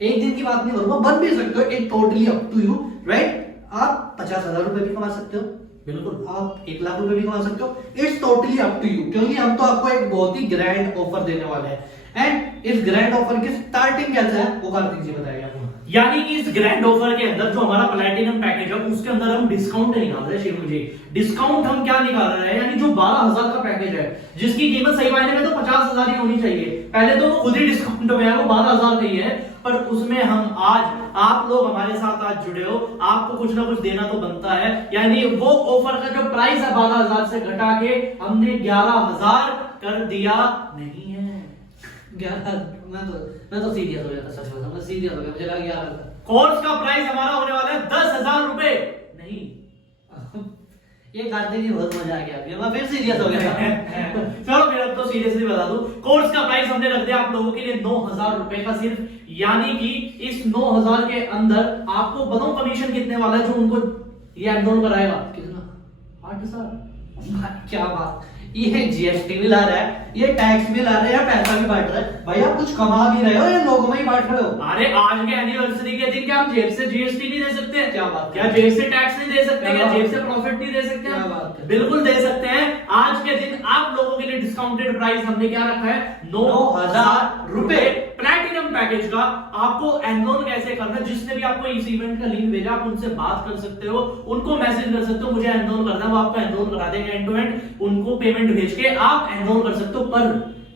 एक दिन की बात नहीं करूंगा, बन भी सकते हो, एक totally up to you, right? आप 50,000 रुपए भी कमा सकते हो। बिल्कुल। आप 1 लाख रुपए भी कमा सकते हो। It's totally up to you, क्योंकि हम तो आपको एक बहुत ही ग्रैंड ऑफर देने वाले हैं। एंड इस ग्रैंड ऑफर की स्टार्टिंग कैसे है वो कार्तिक जी बताएंगे आपको। यानी कि इस ग्रैंड ऑफर के अंदर जो हमारा प्लैटिनम पैकेज है उसके अंदर हम डिस्काउंट निकाल रहे हैं शिवम जी। डिस्काउंट हम क्या निकाल रहे हैं, यानी जो 12,000 का पैकेज है जिसकी कीमत सही मायने में तो 50,000 ही होनी चाहिए, पहले तो वो खुद ही डिस्काउंट में है, वो 12,000 का ही है, पर उसमें हम आज आप लोग हमारे साथ आज जुड़े हो, आपको कुछ ना कुछ देना तो बनता है। यानी वो ऑफर का जो प्राइस है 12,000 से घटा के हमने 11,000 कर दिया नहीं है। 11 मैं तो सीरियस हो जाता, सच बताऊं मैं सीरियस हो गया, मुझे लगा 11 कोर्स का प्राइस हमारा होने वाला है 10,000 रुपए नहीं। ये कार्तिक जी बहुत मजा आ गया, अभी मैं फिर सीरियस हो गया। चलो फिर अब तो सीरियसली बता दूं, कोर्स का प्राइस हमने रख दिया आप लोगों के लिए 9,000 रुपए का सिर्फ। यानी कि इस 9,000 के अंदर आपको बताऊं कमीशन कितने वाला है जो उनको ये एनरोल कराएगा, कितना 8,000। क्या बात, ये जीएसटी भी ला रहा है, ये टैक्स भी ला रहा है, या पैसा भी बांट रहा है। भाई आप कुछ कमा भी रहे हो या लोगों में ही बांट रहे हो। अरे आज के एनिवर्सरी के दिन क्या हम जेब से जीएसटी नहीं दे सकते? क्या बात, क्या जेब से टैक्स नहीं दे सकते? क्या जेब से प्रॉफिट नहीं दे सकते? क्या बात है? बिल्कुल दे सकते हैं। आज के दिन आप लोगों के लिए डिस्काउंटेड प्राइस हमने क्या रखा है, 9,000 रुपए प्लैटिनम पैकेज का। आपको एनरोल कैसे करना है, जिसने भी आपको इस इवेंट का लिंक भेजा आप उनसे बात कर सकते हो, उनको मैसेज कर सकते हो मुझे एनरोल करना है, वो आपको एनरोल करा देंगे एंड टू एंड, उनको पेमेंट भेज के आप एनरोल कर सकते हो। पर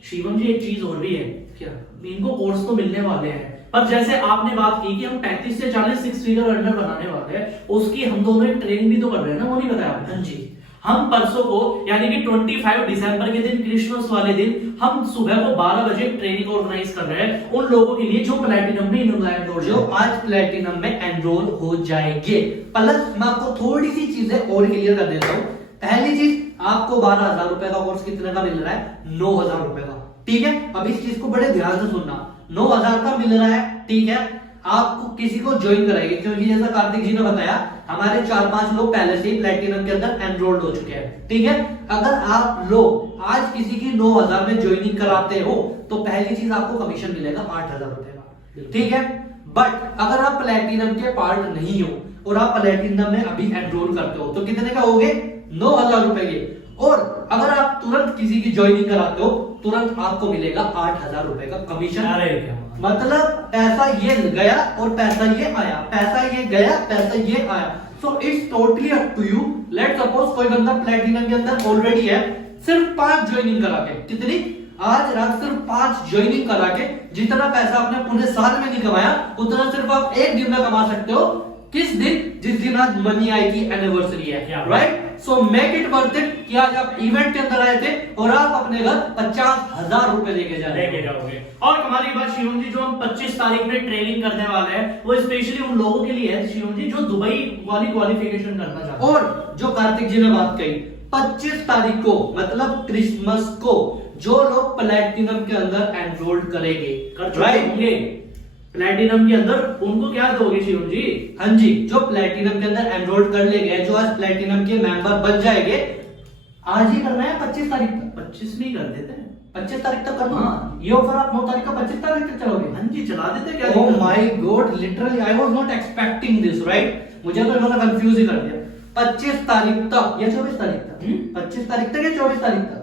शिवम जी एक चीज और भी है, क्या? इनको कोर्स तो मिलने वाले हैं, पर जैसे आपने बात की कि हम 35 से 40 6 फिगर अर्नर बनाने वाले हैं, उसकी हम दोनों एक ट्रेनिंग भी तो कर रहे हैं ना, वो नहीं बताया आपने? हाँ जी। हम परसों को यानी कि 25 दिसंबर के दिन, क्रिसमस वाले दिन, हम सुबह को 12 बजे ट्रेनिंग ऑर्गेनाइज कर रहे हैं उन लोगों के लिए जो प्लैटिनम में एनरोल, जो आज प्लैटिनम में एनरोल हो जाएंगे। प्लस मैं आपको थोड़ी सी चीजें और क्लियर कर देता हूँ। पहली चीज, आपको 12,000 रुपए का कोर्स कितने का मिल रहा है, 9,000 रुपए का, ठीक है। अब इस चीज को बड़े ध्यान से सुनना, 9,000 का मिल रहा है, ठीक है। आपको किसी को ज्वाइन कराएंगे, क्योंकि जैसा कार्तिक जी ने बताया हमारे 4-5 लोग पहले से ही प्लैटिनम के अंदर एनरोल्ड हो चुके हैं, ठीक है। अगर आप लोग आज किसी की 9,000 में ज्वाइनिंग कराते हो तो पहली चीज आपको कमीशन मिलेगा 8,000 रुपए का, ठीक है। बट अगर आप प्लैटिनम के पार्ट नहीं हो और आप प्लैटिनम में अभी एनरोल करते हो तो कितने का होगे, 9,000 रुपए के। और अगर आप तुरंत किसी की ज्वाइनिंग कराते हो तुरंत आपको मिलेगा 8,000 रुपए का कमीशन। अरे क्या मतलब पैसा ये गया और पैसा ये आया, पैसा ये गया पैसा ये आया। So it's totally up to you. Let suppose कोई बंदा प्लैटिनम के अंदर ऑलरेडी है, सिर्फ 5 ज्वाइनिंग करा के, कितनी आज रात सिर्फ 5 ज्वाइनिंग करा के जितना पैसा आपने पूरे साल में नहीं कमाया उतना सिर्फ आप एक दिन में कमा सकते हो। किस दिन, जिस दिन आज मनी आई की एनिवर्सरी है, right. So make it worth it कि आज आप इवेंट के अंदर आए थे और आप अपने घर 50,000 रुपए लेके जाओगे। और हमारी बात शिवम जी, जो हम 25 तारीख में ट्रेनिंग करने वाले हैं वो स्पेशली उन लोगों के लिए है शिवम जी जो दुबई वाली क्वालिफिकेशन करना चाहते हैं। और जो कार्तिक जी ने बात कही 25 तारीख को मतलब क्रिसमस को जो लोग प्लैटिनम के अंदर एनरोल्ड करेंगे, राइट होंगे प्लैटिनम के अंदर, उनको क्या दोगे शिवम जी? हाँ जी, जो प्लैटिनम के अंदर एनरोल्ड कर लेंगे, जो आज प्लैटिनम के मेंबर बन जाएंगे, आज ही करना है 25 तारीख तक। 25 नहीं कर देते, 25 तारीख तक करना। हाँ। ये ऑफर आप 9 तारीख का 25 तारीख तक चलोगे? हाँ जी चला देते, क्या oh my God, literally I was not expecting this, right. मुझे तो इन्होंने कंफ्यूज ही कर दिया। 25 तारीख तक या 24 तारीख तक, 25 तारीख तक या 24 तारीख तक,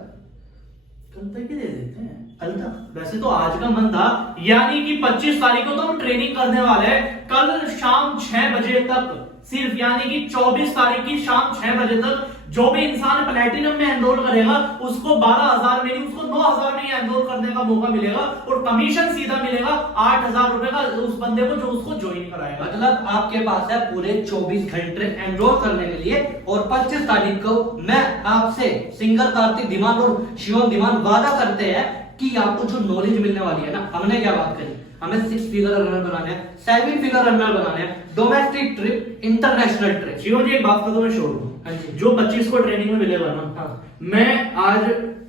कल तक ही दे देते हैं। कल तक? वैसे तो आज का मन था, यानी कि 25 तारीख को तो हम ट्रेनिंग करने वाले हैं, कल शाम 6 बजे तक सिर्फ, यानी कि 24 तारीख की शाम 6 बजे तक जो भी इंसान प्लैटिनम में एनरोल करेगा उसको 12,000 में नहीं, उसको 9,000 में ही एनरोल करने का मौका मिलेगा और कमीशन सीधा मिलेगा 8,000 रुपए का उस बंदे को जो उसको ज्वाइन कराएगा। मतलब आपके पास है पूरे 24 घंटे एनरोल करने के लिए। और 25 तारीख को मैं आपसे सिंगर कार्तिक धीमान और शिवम धीमान वादा करते हैं कि आपको जो नॉलेज मिलने वाली है ना, हमने क्या बात करी, हमें 6 फिगर अर्नर बनाने हैं, 7 फिगर अर्नर बनाने हैं, domestic trip, international trip. Shivam ji एक बात का तो मैं श्योर हूं, जो 25 को ट्रेनिंग में मिलेगा ना, हाँ।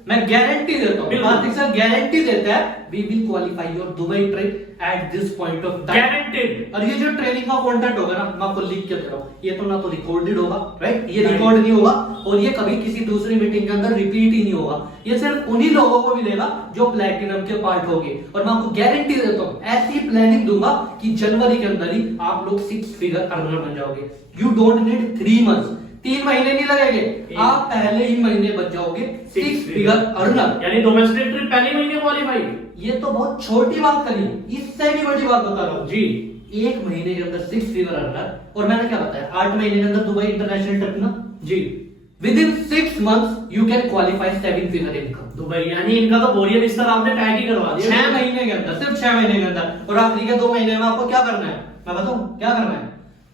मैं गारंटी देता हूं, कार्तिक सर गारंटी देता है, we will qualify your Dubai trip at this point of time, guaranteed. और ये जो ट्रेनिंग का कंटेंट होगा ना, मैं आपको लिख के दे रहा हूं, ये तो ना तो रिकॉर्डेड होगा, राइट, ये रिकॉर्ड नहीं होगा और ये कभी किसी दूसरी मीटिंग के अंदर रिपीट ही नहीं होगा। ये सिर्फ उन्हीं लोगों को मिलेगा जो प्लैटिनम के पार्ट होंगे। और मैं आपको गारंटी देता हूं, ऐसी प्लानिंग दूंगा कि जनवरी के अंदर ही आप लोग 6 फिगर अर्नर बन जाओगे। यू डोंट नीड 3 मंथ्स, 3 महीने नहीं लगेंगे, आप पहले ही महीने बच जाओगे 6 फिगर अर्नर। यानी डोमेस्टिक ट्रिप पहले महीने क्वालिफाई। ये तो बहुत छोटी बात करी, इससे भी बड़ी बात बता रहा हूँ जी। 1 महीने के अंदर 6 फिगर अर्नर, और मैंने क्या बताया 8 महीने के अंदर दुबई इंटरनेशनल ट्रिप ना जी। Within 6 months you can qualify 7 figure income। Dubai यानी इनका तो बोरिया बिस्तर आपने पैक ही करवा दिया 6 महीने के अंदर, सिर्फ 6 महीने के अंदर। और आखिरी के 2 महीने में आपको क्या करना है मैं बताऊं, क्या करना है?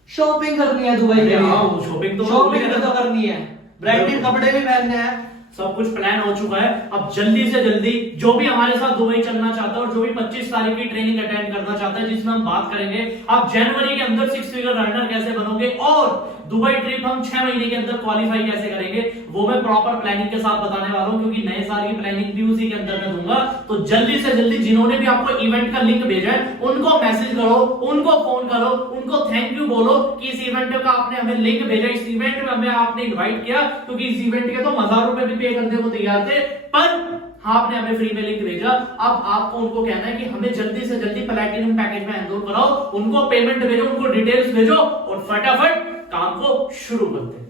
शॉपिंग करनी है दुबई के लिए। हाँ, शॉपिंग तो करनी है, ब्रांडेड कपड़े भी पहनने हैं। सब कुछ प्लान हो चुका है। अब जल्दी से जल्दी जो भी हमारे साथ दुबई चलना चाहता है और जो भी 25 तारीख की ट्रेनिंग अटेंड करना चाहता है, जिसमें हम बात करेंगे आप जनवरी के अंदर 6 फिगर अर्नर कैसे बनोगे और दुबई ट्रिप हम 6 महीने के अंदर क्वालिफाई कैसे करेंगे, वो मैं प्रॉपर प्लानिंग के साथ बताने वाला हूं, क्योंकि नए साल की प्लानिंग भी उसी के अंदर मैं दूंगा। तो जल्दी से जल्दी जिन्होंने भी आपको इवेंट का लिंक भेजा है उनको मैसेज करो, उनको फोन करो, उनको थैंक यू बोलो कि इस इवेंट का आपने हमें लिंक भेजा, इस इवेंट में हमें आपने इन्वाइट किया, क्योंकि इस इवेंट के तो 1000 रुपए भी पे करने को तैयार थे, पर आपने हमें फ्री में लिंक भेजा। अब आपको उनको कहना है कि हमें जल्दी से जल्दी प्लैटिनम पैकेज में एनरोल कराओ, उनको पेमेंट भेजो, उनको डिटेल्स भेजो और फटाफट काम को शुरू करते हैं।